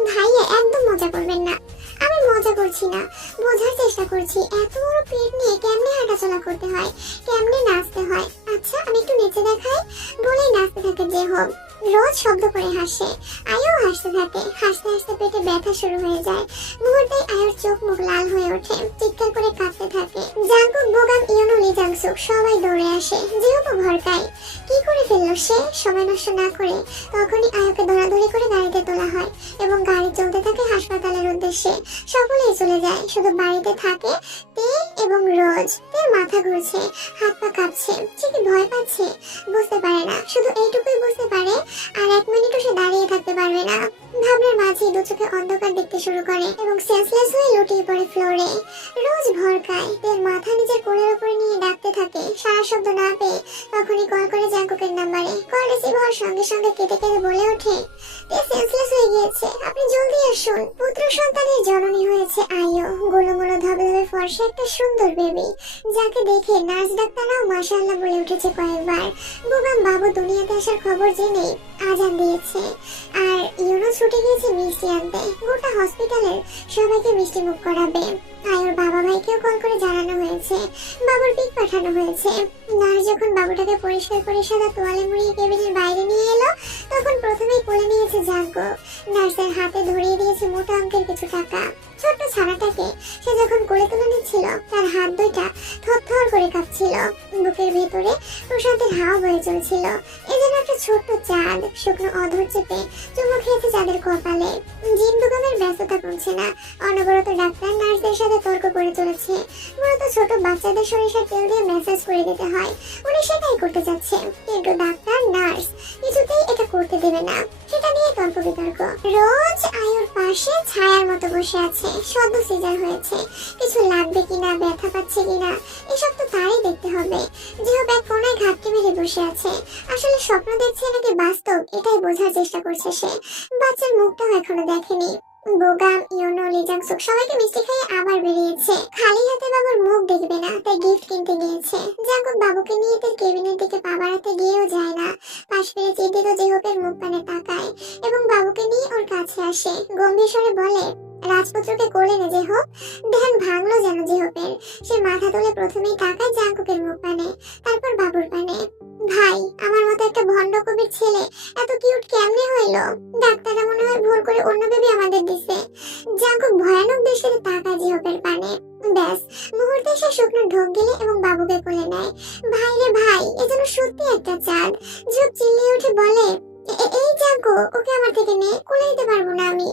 ভাইয়া একদম মজা করবেন না। আমি মজা করছি না, বোঝার চেষ্টা করছি। এত বড় পেট নিয়ে কেমনে হাঁটাচলা করতে হয়, কেমনে নাচতে হয়। আচ্ছা আমি একটু নেচে দেখাই, বলেই নাচতে থাকে জেহব। রোজ শব্দ করে হাসে। আয়ু হাসতে থাকে। হাসতে হাসতে পেটে ব্যথা শুরু হয়ে যায়। মুহূর্তেই আয়ুর চোখ মুখ লাল হয়ে ওঠে, চিৎকার করে কাঁদতে থাকে। জাঙ্কুক, বোগাম, ইয়োনো, লি জাংসুক সবাই দৌড়ে আসে। জিহুকও ভরকায়। কি করে ফেললো সে? সময় নষ্ট না করে তখনই আয়ুকে ধরাধরি করে গাড়িতে তোলা হয় এবং গাড়ি চলতে থাকে হাসপাতালের উদ্দেশ্যে। সকলেই চলে যায়, শুধু বাড়িতে থাকে তে এবং রোজ। তের মাথা ঘুরছে, হাত পা কাঁপছে। সে কি ভয় পাচ্ছে? বুঝতে পারে না, শুধু এইটুকুই বুঝতে পারে আর 1 মিনিটও সে দাঁড়িয়ে থাকতে পারবে না। ভাবনার মাঝে দু চোখে অন্ধকার দেখতে শুরু করে এবং সেন্সলেস হয়ে লুটিয়ে পড়ে ফ্লোরে। রোজ ভরকায়। তের মাথা নিজের কোলের উপরে নিয়ে ডাকতে থাকে। সারা শব্দ না পেয়ে তখনই কল করে জাঙ্কুকের নাম্বারে। কল রিসিভ হওয়ার সঙ্গে সঙ্গে কেঁদে কেঁদে বলে ওঠে, তে সেন্সলেস হয়ে গিয়েছে, আপনি জলদি আসুন। পুত্র সন্তানের জননী হয়েছে আয়ু। গোলমোলো ধবধবে ফর্সা একটা সুন্দর বেবি, যাকে দেখে নার্স ডাক্তাররাও মাশাআল্লাহ বলে উঠেছে কয়েকবার। বোগাম বাবু দুনিয়াতে আসার খবর জেনে আজান দিয়েছে, আর ইউনো ছুটে গিয়েছে মিষ্টি আনতে। গোটা হসপিটালের সবাইকে মিষ্টি মুখ করাবে। আয়ুর বাবা ভাইকেও কল করে জানানো হয়েছে। বাবুর পিক পাঠানো হয়েছে। নার্স যখন বাবুটাকে পরিষ্কার করে সাদা তোয়ালে মুড়িয়ে কেবিনের বাইরে নিয়ে এলো, তখন প্রথমেই কোলে নিয়েছে জাঙ্কুক। নার্সের হাতে ধরিয়ে দিয়েছে মোটা অঙ্কের কিছু টাকা। ছোট্ট ছানাটাকে সে যখন কোলে তুলে নিচ্ছিল, তার হাত দুইটা থরথর করে কাঁপছিল। বুকের ভেতরে প্রশান্তের হাওয়া বয়ে চলছিল। এ যেন একটা ছোট্ট চাঁদ শুকনো অধর চেপে চুমু খেয়েছে চাঁদের কপালে। জিন বেগমের ব্যস্ততা কমছে না। অনবরত ডাক্তার নার্সদের সাথে তর্ক করে চলেছে। মূলত ছোট বাচ্চাদের সরিষার তেল দিয়ে ম্যাসাজ করে দিতে হয়, উনি সেটাই করতে চাচ্ছে। কিন্তু ডাক্তার নার্স কিছুতেই এটা করতে দেবে না। সেটা নিয়ে তর্ক বিতর্ক। রোজ আয়ুর পাশে ছায়ার মতো বসে আছে। সদ্য সিজার হয়েছে, কিছু লাগবে কিনা, ব্যথা পাচ্ছে কিনা, এসব তো তারই দেখতে হবে। যেহেতু এক কোনায় ঘাপটি মেরে বসে আছে। আসলে স্বপ্ন দেখছে নাকি বাস্তব, এটাই বোঝার চেষ্টা করছে সে। বাচ্চার মুখটাও এখনো দেখেনি। বোগাম, ইয়োনো, লি জাংসুক সবাইকে মিষ্টি খাইয়ে আবার বেরিয়েছে। খালি হাতে বাবুর মুখ দেখবে না, তাই গিফট কিনতে গিয়েছে। জাঙ্কুক বাবুকে নিয়ে তার কেবিনের দিকে পা বাড়াতে গিয়েও যায় না। পাশ ফিরে চিন্তিত জেহপের মুখ পানে তাকায় এবং বাবুকে নিয়ে ওর কাছে আসে। গম্ভীর স্বরে বলে, রাজপুত্রকে কোলে নে জেহপ। ধ্যান ভাঙলো যেন জেহপের। সে মাথা তুলে প্রথমেই তাকায় জাঙ্কুকের মুখ পানে, তারপর বাবুর পানে। ভাই, আমার মতো একটা ভণ্ড কবির ছেলে এত কিউট কেমনে হইলো? ডাক্তাররা মনে হয় ভুল করে অন্য বেবি আমাদের দিছে। জাঙ্কুক ভয়ানক দৃষ্টিতে তাকায় জিহপের পানে। ব্যাস, মুহূর্তে এসে শুকনো ঢোক গেলে এবং বাবুকে কোলে নেয়। ভাই রে ভাই, এ যেন সত্যি একটা চাঁদ। ঝোপ চিল্লিয়ে উঠে বলে, এই জাঙ্কুক, ওকে আমার থেকে নে, কোলে নিতে পারবো না আমি।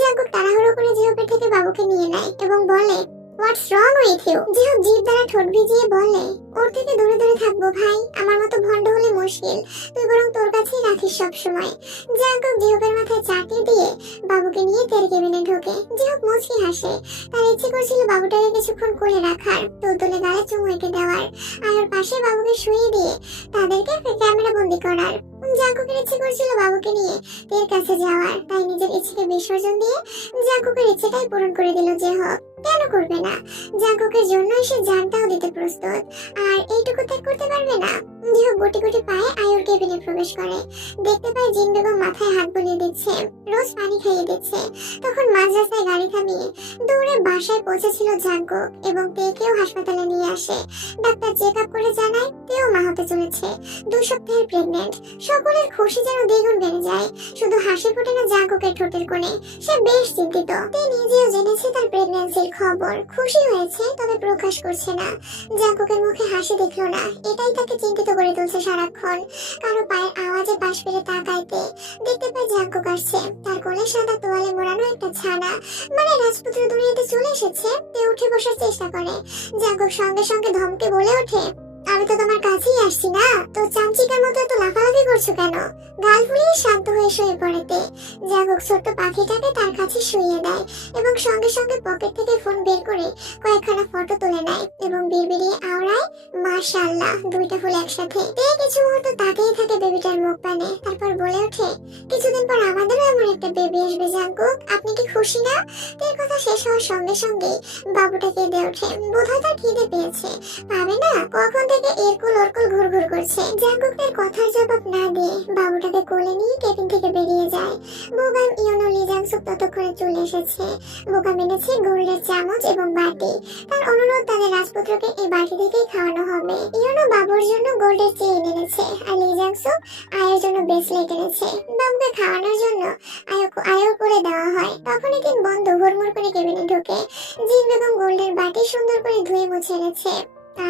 জাঙ্কুক তাড়াহুড়ো করে জিহপের থেকে বাবুকে নিয়ে নেয় এবং বলে, হোয়াটস রং উইথ ইউ? জিহপ জিভ দ্বারা ঠোঁট ভিজিয়ে বলে, ওর থেকে দূরে দূরে থাকবো ভাই, আমার মতো ভণ্ড হলে মুশকিল, তুই বরং তোর কাছেই রাখিস সব সময়। জাঙ্কুক জিহপের মাথায় চাটি দিয়ে বাবুকে নিয়ে তের কেবিনে ঢোকে। জিহপ মুচকি হাসে, তার ইচ্ছে করছিল বাবুটাকে কিছুক্ষণ কোলে রাখার, তুলতুলে গালে চুমু এঁকে দেওয়ার, আর ওর পাশে বাবুকে শুয়ে দিয়ে তাদেরকে ক্যামেরা বন্দি করার। জাঙ্কুকের ইচ্ছে করছিল বাবুকে নিয়ে তের কাছে যাওয়ার, তাই নিজের ইচ্ছেকে বিসর্জন দিয়ে জাঙ্কুকের ইচ্ছেটাই পূরণ করে দিল জিহপ। কেন করবে না? জাঙ্কুকের জন্য সে জানটাও দিতে প্রস্তুত, আর এইটুকু ত্যাগ করতে পারবে না? জিহপ গুটি গুটি পায়ে আয়ুর কেবিনে প্রবেশ করে। দেখতে পায় জিন বেগম মাথায় হাত বুলিয়ে দিচ্ছে, রোজ পানি খাইয়ে দিচ্ছে। তখন মাঝ রাস্তায় গাড়ি থামিয়ে দৌড়ে বাসায় পৌঁছেছিল জাঙ্কুক এবং তেকেও হাসপাতালে নিয়ে আসে। ডাক্তার চেক আপ করে জানায় তেও মা হতে চলেছে, 2 সপ্তাহের প্রেগনেন্ট। সকলের খুশি যেন দ্বিগুণ বেড়ে যায়। শুধু হাসি ফোটে না জাঙ্কুকের ঠোঁটের কোণে, সে বেশ চিন্তিত। তে নিজেও জেনেছে তার প্রেগন্যান্সির খবর, খুশি হয়েছে তবে প্রকাশ করছে না। জাঙ্কুকের মুখে হাসি দেখলো না, এটাই তাকে চিন্তিত করে তুলছে সারাক্ষণ। কারো পায়ের আওয়াজে পাশ ফিরে তাকাইতে দেখতে পায় জাঙ্কুক আসছে, তার কোলে সাদা তোয়ালে মোড়ানো একটা ছানা, মানে রাজপুত্র দুনিয়াতে চলে এসেছে। তে উঠে বসার চেষ্টা করে। জাঙ্কুক সঙ্গে সঙ্গে ধমকে বলে ওঠে, আমি তো তোমার কাছেই আসছি না, তো চামচিকার মতো এত লাফালাফি করছো কেন? গাল ফুলিয়ে শান্ত হয়ে শুয়ে পড়েতে জাঙ্কুক ছোট্ট পাখিটাকে তার কাছে শুইয়ে দেয় এবং সঙ্গে সঙ্গে পকেট থেকে ফোন বের করে কয়েকখানা ফটো তুলে নেয় এবং বিড়বিড়িয়ে আওড়ায়, মাশাআল্লাহ, 2টা ফুল একসাথে। তে কিছু মুহূর্ত তাকিয়ে থাকে বেবিটার মুখ পানে, তারপর বলে ওঠে, কিছুদিন পর আমাদেরও এমন একটা বেবি আসবে জাঙ্কুক, আপনি কি খুশি না? তের কথা শেষ হওয়ার সঙ্গে সঙ্গে বাবুটা কেঁদে ওঠে, বোধহয় তার খিদে পেয়েছে, পাবে না, কখন থেকে এরকুল ওরকুল ঘুরঘুর করছে। জাঙ্কুক তার কথার জবাব না দিয়ে বাবুটাকে কোলে নিয়ে কেবিন থেকে বেরিয়ে যায়। বোগাম ইয়োনো লি জাংসুক ততক্ষণে চলে এসেছে। বোগাম এনেছে গোল্ডের চামচ এবং বাটি। তার অনুরোধ তাদের রাজপুত্রকে এই বাটি থেকেই খাওয়ানো হবে। ইয়োনো বাবুর জন্য গোল্ডের চেইন এনেছে, আর লি জাংসুক আয়ের জন্য ব্রেসলেট এনেছে। বাবুকে খাওয়ানোর জন্য আয়ও করে দেওয়া হয়। তখনই 3 বন্ধু হুড়মুড় করে কেবিনে ঢোকে। জিন বেগম গোল্ডের বাটি সুন্দর করে ধুয়ে মুছে এনেছে,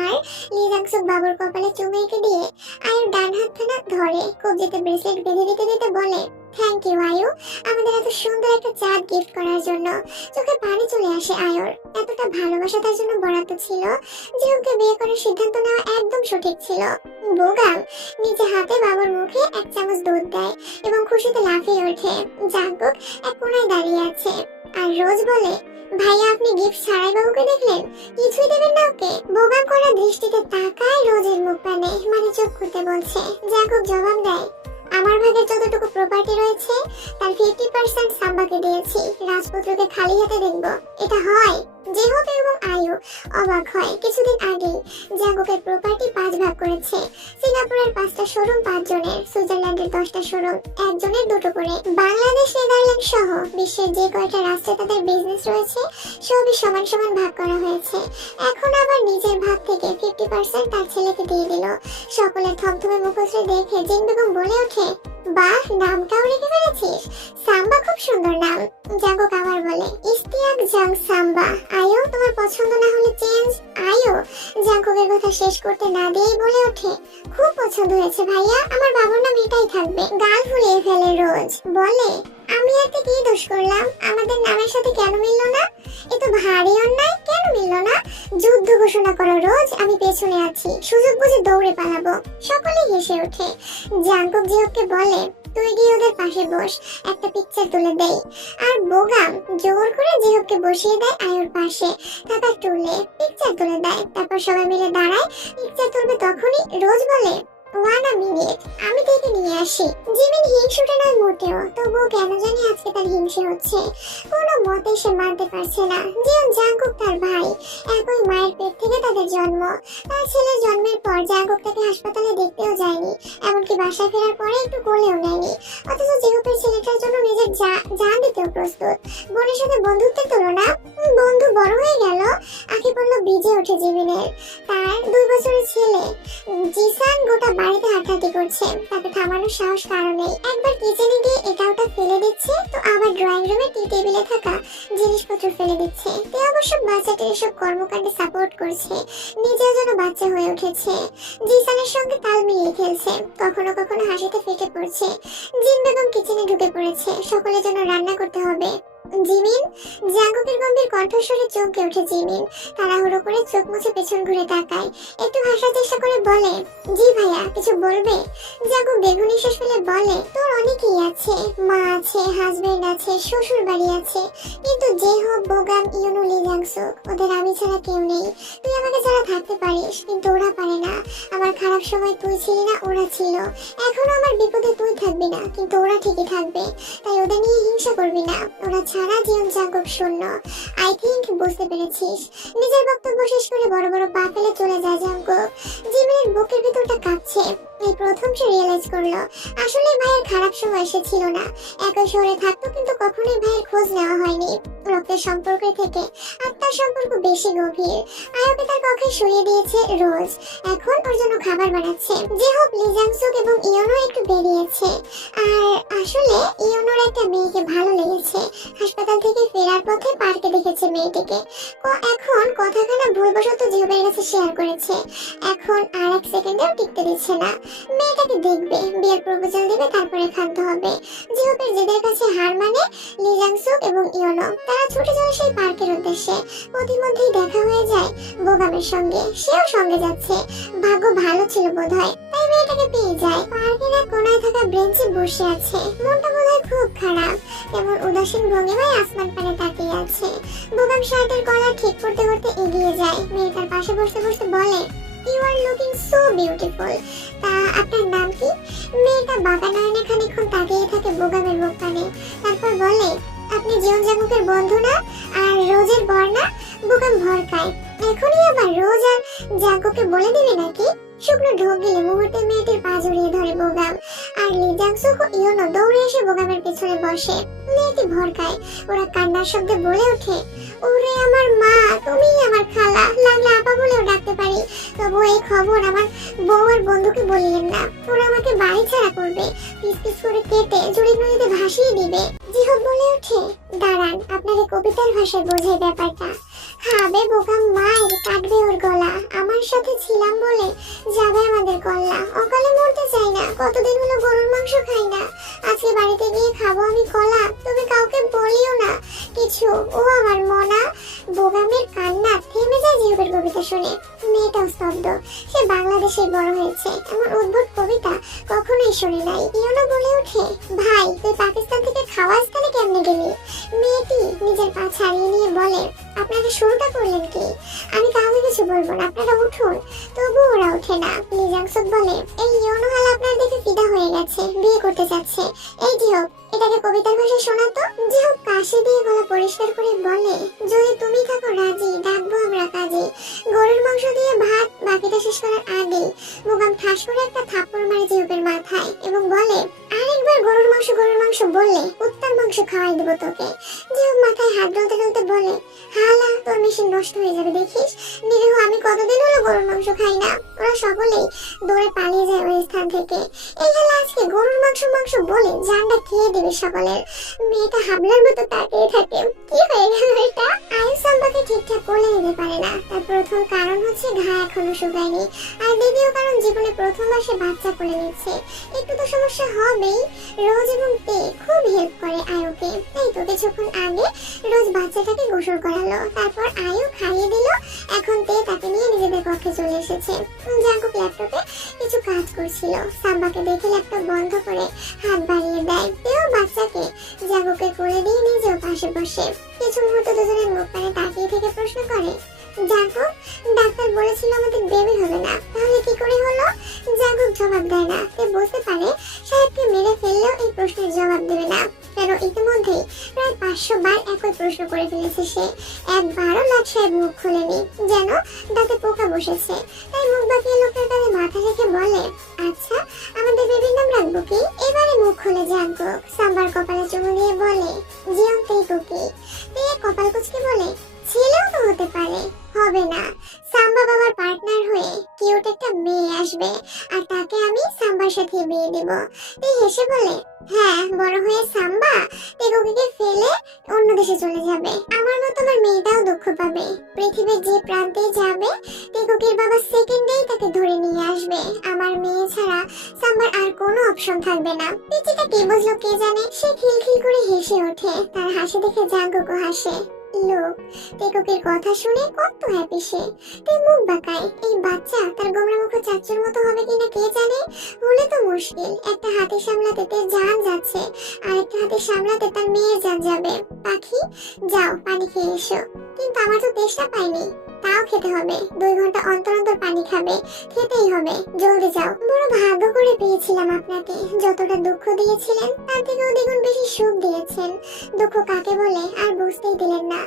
আর লি জাংসুক বাবুর কপালে চুমু এঁকে দিয়ে আয়ুর ডান হাতখানা ধরে কবজিতে ব্রেসলেট বেঁধে দিতে দিতে বলে, থ্যাংক ইউ আয়ু, আমাদের এত সুন্দর একটা চাঁদ গিফট করার জন্য। চোখে পানি চলে আসে আয়ুর, এতটা ভালোবাসা তার জন্য বরাদ্দ ছিল। জিহপকে বিয়ে করার সিদ্ধান্ত নেওয়া একদম সঠিক ছিল। বোগাম নিজে হাতে বাবুর মুখে 1 চামচ দুধ দেয় এবং খুশিতে লাফিয়ে ওঠে। জাঙ্কুক এক কোণায় দাঁড়িয়ে আছে, আর রোজ বলে, ভাইয়া আপনি গিফট ছাড়াই বাবুকে দেখলেন, কিছুই দেবেন না ওকে? বোগাম করা দৃষ্টিতে তাকায় রোজের মুখ পানে, মানে চোখ খুলতে বলছে। জাঙ্কুক জবাব দেয়, আমার ভাগের যতটুকু প্রপার্টি রয়েছে তার 50% সাম্বাকে দিয়েছি, রাজপুত্রকে খালি হাতে দেখব, এটা হয়? জিহপ এবং আয়ু অবাক হয়। কিছুদিন আগেই জাঙ্কুকের প্রপার্টি 5 ভাগ করেছে। সিঙ্গাপুরের 5টা শোরুম 5 জনের, সুইজারল্যান্ডের 10টা শোরুম 1 জনের 2টো করে, বাংলাদেশ, নেদারল্যান্ড সহ বিশ্বের যে কয়টা রাষ্ট্রে তাদের বিজনেস রয়েছে সবই সমান সমান ভাগ করা হয়েছে। এখন আবার নিজের ভাগ থেকে 50% তার ছেলেকে দিয়ে দিল। সকলের থমথমে মুখশ্রী দেখে জিন বেগম বলে ওঠে, বাহ, নামটাও রেখে ফেলেছিস, সাম্বা খুব সুন্দর নাম। জাঙ্কুক আবার বলে, ইস্তিয়াক জাং সাম্বা। আয়ো, তোমার পছন্দ না হলে চেঞ্জ। আয়ো জাঙ্কুকের কথা শেষ করতে না দিয়েই বলে ওঠে, খুব পছন্দ হয়েছে ভাইয়া, আমার বাবুর নাম এটাই থাকবে। গাল ফুলিয়ে ফেলে রোজ, বলে, আমি আর কি দোষ করলাম, আমাদের নামের সাথে কেন মিললো না? এ তো ভারী অন্যায়, কেন মিললো না? যুদ্ধ ঘোষণা করো রোজ, আমি পেছনে আছি, সুযোগ বুঝে দৌড়ে পালাবো। সকলেই হেসে ওঠে। জাঙ্কুক জিহপকে বলে, তুই গিয়ে ওদের পাশে বস, একটা পিকচার তুলে দেই। আর বোগাম জোর করে জিহপকে বসিয়ে দেয় আয়ুর পাশে থাকা টুলে, পিকচার তুলে দেয়। তারপর সবাই মিলে দাঁড়ায়, পিকচার তুলবে। তখনই রোজ বলে, 1 মিনিট, আমি থেকে নিয়ে আসি। জিমিন হিংসুটে নয় মোটেও, তবুও কেন জানি আজকে তার হিংসে হচ্ছে। কোনো মতে সে মানতে পারছে না যে জাঙ্কুক তার ভাই, একই মায়ের পেট থেকে তাদের জন্ম। তার ছেলের জন্মের পর জাঙ্কুক তাকে হাসপাতালে দেখতেও যায়নি, এমনকি বাসায় ফেরার পরে একটু কোলেও নেয়নি। অথচ জিহপের ছেলেটার জন্য নিজের জান দিতেও প্রস্তুত। বোনের সাথে বন্ধুত্বের তুলনা, বন্ধু বড় হয়ে গেল, আঁখি পড়লো বীজে ওঠে জিমিনের। তার 2 বছরের ছেলে জিসান গোটা বাড়িতে হাঁটাহাঁটি করছে, তাকে থামানোর সাহস কারো নেই। একবার কিচেনে গিয়ে এটা ওটা ফেলে দিচ্ছে, তো আবার ড্রয়িং রুমে টি টেবিলে থাকা জিনিসপত্র ফেলে দিচ্ছে। তে অবশ্য বাচ্চাটির এসব কর্মকাণ্ডে সাপোর্ট করছে, নিজেও যেন বাচ্চা হয়ে উঠেছে। জিসানের সঙ্গে তাল মিলিয়ে খেলছে, কখনো কখনো হাসিতে ফেটে পড়ছে। জিন বেগম কিচেনে ঢুকে পড়েছে, সকলের জন্য রান্না করতে হবে। জিমিন, জাঙ্কুকের গম্ভীর কণ্ঠস্বরে চমকে ওঠে জিমিন। তাড়াহুড়ো করে চোখ মুছে পেছন ঘুরে তাকায়, একটু হাসার চেষ্টা করে বলে, জি ভাইয়া, কিছু বলবে? জাঙ্কুক বেগুনি নিঃশ্বাস ফেলে বলে, তোর অনেকেই আছে, মা আছে, হাজবেন্ড আছে, শ্বশুর বাড়ি আছে, কিন্তু যে হোক বোগাম, ইউনো, লি জাংসুক, ওদের আমি ছাড়া কেউ নেই। তুই আমাকে ছাড়া থাকতে পারিস, কিন্তু ওরা পারে না। আমার খারাপ সময় তুই ছিলি না, ওরা ছিল। এখনো আমার বিপদে তুই থাকবি না, কিন্তু ওরা ঠিকই থাকবে। তাই ওদের নিয়ে হিংসা করবি না, ওরা ছাড়া জীবন জাঙ্কুক শূন্য। আই থিংক বুঝতে পেরেছিস। নিজের বক্তব্য শেষ করে বড় বড় পা ফেলে চলে যায় জাঙ্কুক। জিমিনের বুকের ভিতরটা কাঁপছে। এই প্রথম সে রিয়েলাইজ করলো আসলে ভাইয়ের খারাপ সময় সে ছিল না। একই শহরে থাকতো, কিন্তু কখনোই ভাইয়ের খোঁজ নেওয়া হয়নি। রক্তের সম্পর্কের থেকে আত্মার সম্পর্ক বেশি গভীর। আয়োকে তার কক্ষে শুয়ে দিয়েছে রোজ, এখন ওর জন্য খাবার বানাচ্ছে। যে হোক লি জাংসুক এবং ইয়োনো একটু বেরিয়েছে, আর আসলে ইয়োনোর একটা মেয়েকে ভালো লেগেছে। হাসপাতাল থেকে ফেরার পথে পার্কে দেখেছে মেয়েটিকে। এখন কথাখানা ভুলবশত জিহুবের কাছে শেয়ার করেছে। এখন আর এক সেকেন্ডেও টিকতে দিচ্ছে না। মেয়েটাকে দেখবে, বিয়ের প্রপোজাল দিবে, তারপরে ক্ষান্ত হবে। জিহুবের জেদের কাছে হার মানে লি জাংসুক এবং ইয়োনো। তারা ছুটে চলে সেই পার্কের উদ্দেশ্যে। পথিমধ্যেই দেখা হয়ে যায় বোগামের সঙ্গে, সেও সঙ্গে যাচ্ছে। ভাগ্য ভালো ছিল বোধহয়, তাই মেয়েটাকে পেয়ে যায়। পার্কের এক কোনায় থাকা বেঞ্চে বসে আছে, মনটা বোধহয় খুব খারাপ। কেমন উদাসীন ভঙ্গিমায় আসমান পানে তাকিয়ে আছে। বোগাম শার্টের কলার ঠিক করতে করতে এগিয়ে যায়, মেয়েটার পাশে বসতে বসতে বলে, you are looking so beautiful. তা আপনার নাম কি? মেয়েটা বাগানয়নে খানিকক্ষণ তাকিয়ে থাকে বোগামের মুখ পানে, তারপর বলে, আপনি জীবন জাঙ্কুকের বন্ধু না, আর রোজের বর না? বোগাম ভরকায়, এখনই আবার রোজ আর জাঙ্কুকে বলে দিবে নাকি? শুকনো ঢোক গেলে মুহূর্তে মেয়েটির পা জড়িয়ে ধরে বোগাম, আর লি জাংসুক ও ইয়োনো দৌড়ে এসে বোগামের পেছনে বসে। মেয়েটি ভরকায়, ওরা কান্নার শব্দে বলে ওঠে, ওরে আমার মা, তুমিই আমার খালা, লাগলে আপা বলেও ডাকতে পারি। তবু এই খবর আমার বউ আর বন্ধুকে বলিয়েন না, ওরা আমাকে বাড়ি ছাড়া করবে, পিস পিস করে কেটে জুড়ি নদীতে ভাসিয়ে দিবে। জিহব বলে ওঠে, দাঁড়ান, আপনাকে কবিতার ভাষায় বোঝাই ব্যাপারটা। খাবে বোগাম মায়ের, কাটবে ওর গলা, আমার সাথে ছিলাম বলে যাবে আমাদের কল্লা। অকালে মরতে চাই না, কতদিন হলো গরুর মাংস খাই না, আজকে বাড়িতে গিয়ে খাবো আমি কলা, তুমি কাউকে বলিও না কিছু, ও আমার মনা। বোগামের কান্না থেমে যায় জিহুবের কবিতা শুনে। মেয়েটাও স্তব্ধ, সে বাংলাদেশে বড় হয়েছে, এমন অদ্ভুত কবিতা কখনোই শুনে নাই। ইয়োনো বলে ওঠে, ভাই তুই পাকিস্তান থেকে খাওয়াজখানে কেমনে গেলি? মেয়েটি নিজের পা ছাড়িয়ে নিয়ে বলে, আপনারা শুরুটা করলেন কি? আমি কাউকে কিছু বলবো না, আপনারা উঠুন। তবু ওরা ওঠে না। লি জাংসুক বলে, এই ইয়োনো হাল আপনার দেখে ফিদা হয়ে গেছে, বিয়ে করতে চাচ্ছে। এই জিহব, এটাকে কবিতার ভাষায় শোনাতো। জিহব কাশি দিয়ে গলা পরিষ্কার করে বলে, যদি তুমি থাকো রাজি, ডাকবো আমরা কাজে। গরুর মাংস দিয়ে ভাত, বাকিটা শেষ করার আগেই বোগাম ঠাস করে একটা থাপ্পড় মারে জিহবের মাথায় এবং বলে, আরেকবার গরুর মাংস বললে উত্তম মাংস খাওয়াই দেবো তোকে। জিহব মাথায় হাত ডলতে ডলতে বলে, হালা, তোর মেশিন নষ্ট হয়ে যাবে দেখিস। নিরীহ আমি কতদিন হলো গরুর মাংস খাই না। ওরা সকলেই দৌড়ে পালিয়ে যায় ওই স্থান থেকে। এই হালা আজকে গরুর মাংস বলে জানটা খেয়ে দেবে সকলের। মেয়েটা হাবলার মতো তাকিয়ে থাকে, কি হয়ে গেল এটা? আয়ুষ সাম্বাকে ঠিকঠাক করে নিতে পারে না। তার প্রথম কারণ হচ্ছে ঘা এখনো শুকায়নি, আর দ্বিতীয় কারণ জীবনে প্রথমবার সে বাচ্চা কোলে নিচ্ছে। একটু তো সমস্যা হবেই। রোজ এবং তে খুব হেল্প করে আয়ুকে। এই তো কিছুক্ষণ আগে রোজ বাচ্চাটাকে গোসল করালো, তারপর আয়ু খাইয়ে দিল। এখন তে তাকে নিয়ে নিজেদের কক্ষে চলে এসেছে। জাঙ্কুক ল্যাপটপে কিছু কাজ করছিল, সাম্বাকে দেখে ল্যাপটপ বন্ধ করে হাত বাড়িয়ে দেয়। তেও বাচ্চাকে জাঙ্কুকে কোলে দিয়ে নিজেও পাশে বসে কিছু মুহূর্ত দুজনের মুখ পানে তাকিয়ে থেকে প্রশ্ন করে, জাঙ্কুক, ডাক্তার বলেছিল আমাদের বেবি হবে না, তাহলে কি করে হলো? জাঙ্কুক জবাব দেয় না। তে বুঝতে পারে সাহেবকে মেরে ফেললেও এই প্রশ্নের জবাব দেবে না, কারণ ইতিমধ্যেই প্রায় 500 বার একই প্রশ্ন করে ফেলেছে সে। একবারও লাট সাহেব মুখ খোলেনি, যেন দাঁতে পোকা বসেছে। তাই মুখ বাঁকিয়ে লোকটার কাছে মাথা রেখে বলে, আচ্ছা আমাদের বেবির নাম রাখবো কি? এবারে মুখ খুলে জাঙ্কুক সাম্বার কপালে চুমু দিয়ে বলে, জিয়ং তেই কুকি। তে কপাল কুচকে বলে, ছেলেও তো হতে পারে। হবে না। সাম্বা বাবার পার্টনার হয়ে কিউট একটা মেয়ে আসবে আর তাকে আমি সাম্বার সাথে বিয়ে দেব। তে হেসে বলে, হ্যাঁ, বড় হয়ে সাম্বা টেকোকে ফেলে অন্য দেশে চলে যাবে। আমার মতো আমার মেয়েটাও দুঃখ পাবে। পৃথিবীর যে প্রান্তে যাবে টেকোকির বাবা সেকেন্ডেই তাকে ধরে নিয়ে আসবে। আমার মেয়ে ছাড়া সাম্বার আর কোনো অপশন থাকবে না। পিচিটা কি বুঝলো কে জানে, সে খিলখিল করে হেসে ওঠে। তার হাসি দেখে জাঙ্কুকও হাসে। লোক টেকোকির কথা শুনে কত হ্যাপি সে। তে মুখ বাঁকায়। এই বাচ্চা তার গোমরা মুখ চাচুর মতো হবে কিনা কে জানে। হলে তো মুশকিল। একটা হাতে সামলাতে তার জান যাচ্ছে, আর একটা হাতে সামলাতে তার মেয়ের জান যাবে। পাখি, যাও পানি খেয়ে এসো। কিন্তু আমার তো তেষ্টা পাইনি। তাও খেতে হবে। 2 ঘন্টা অন্তর অন্তর পানি খাবে, খেতেই হবে। জলদি যাও। বড় ভাগ্য করে পেয়েছিলাম আপনাকে। যতটা দুঃখ দিয়েছিলেন তার থেকেও দ্বিগুণ বেশি সুখ দিয়েছেন। দুঃখ কাকে বলে আর বুঝতেই দিলেন না।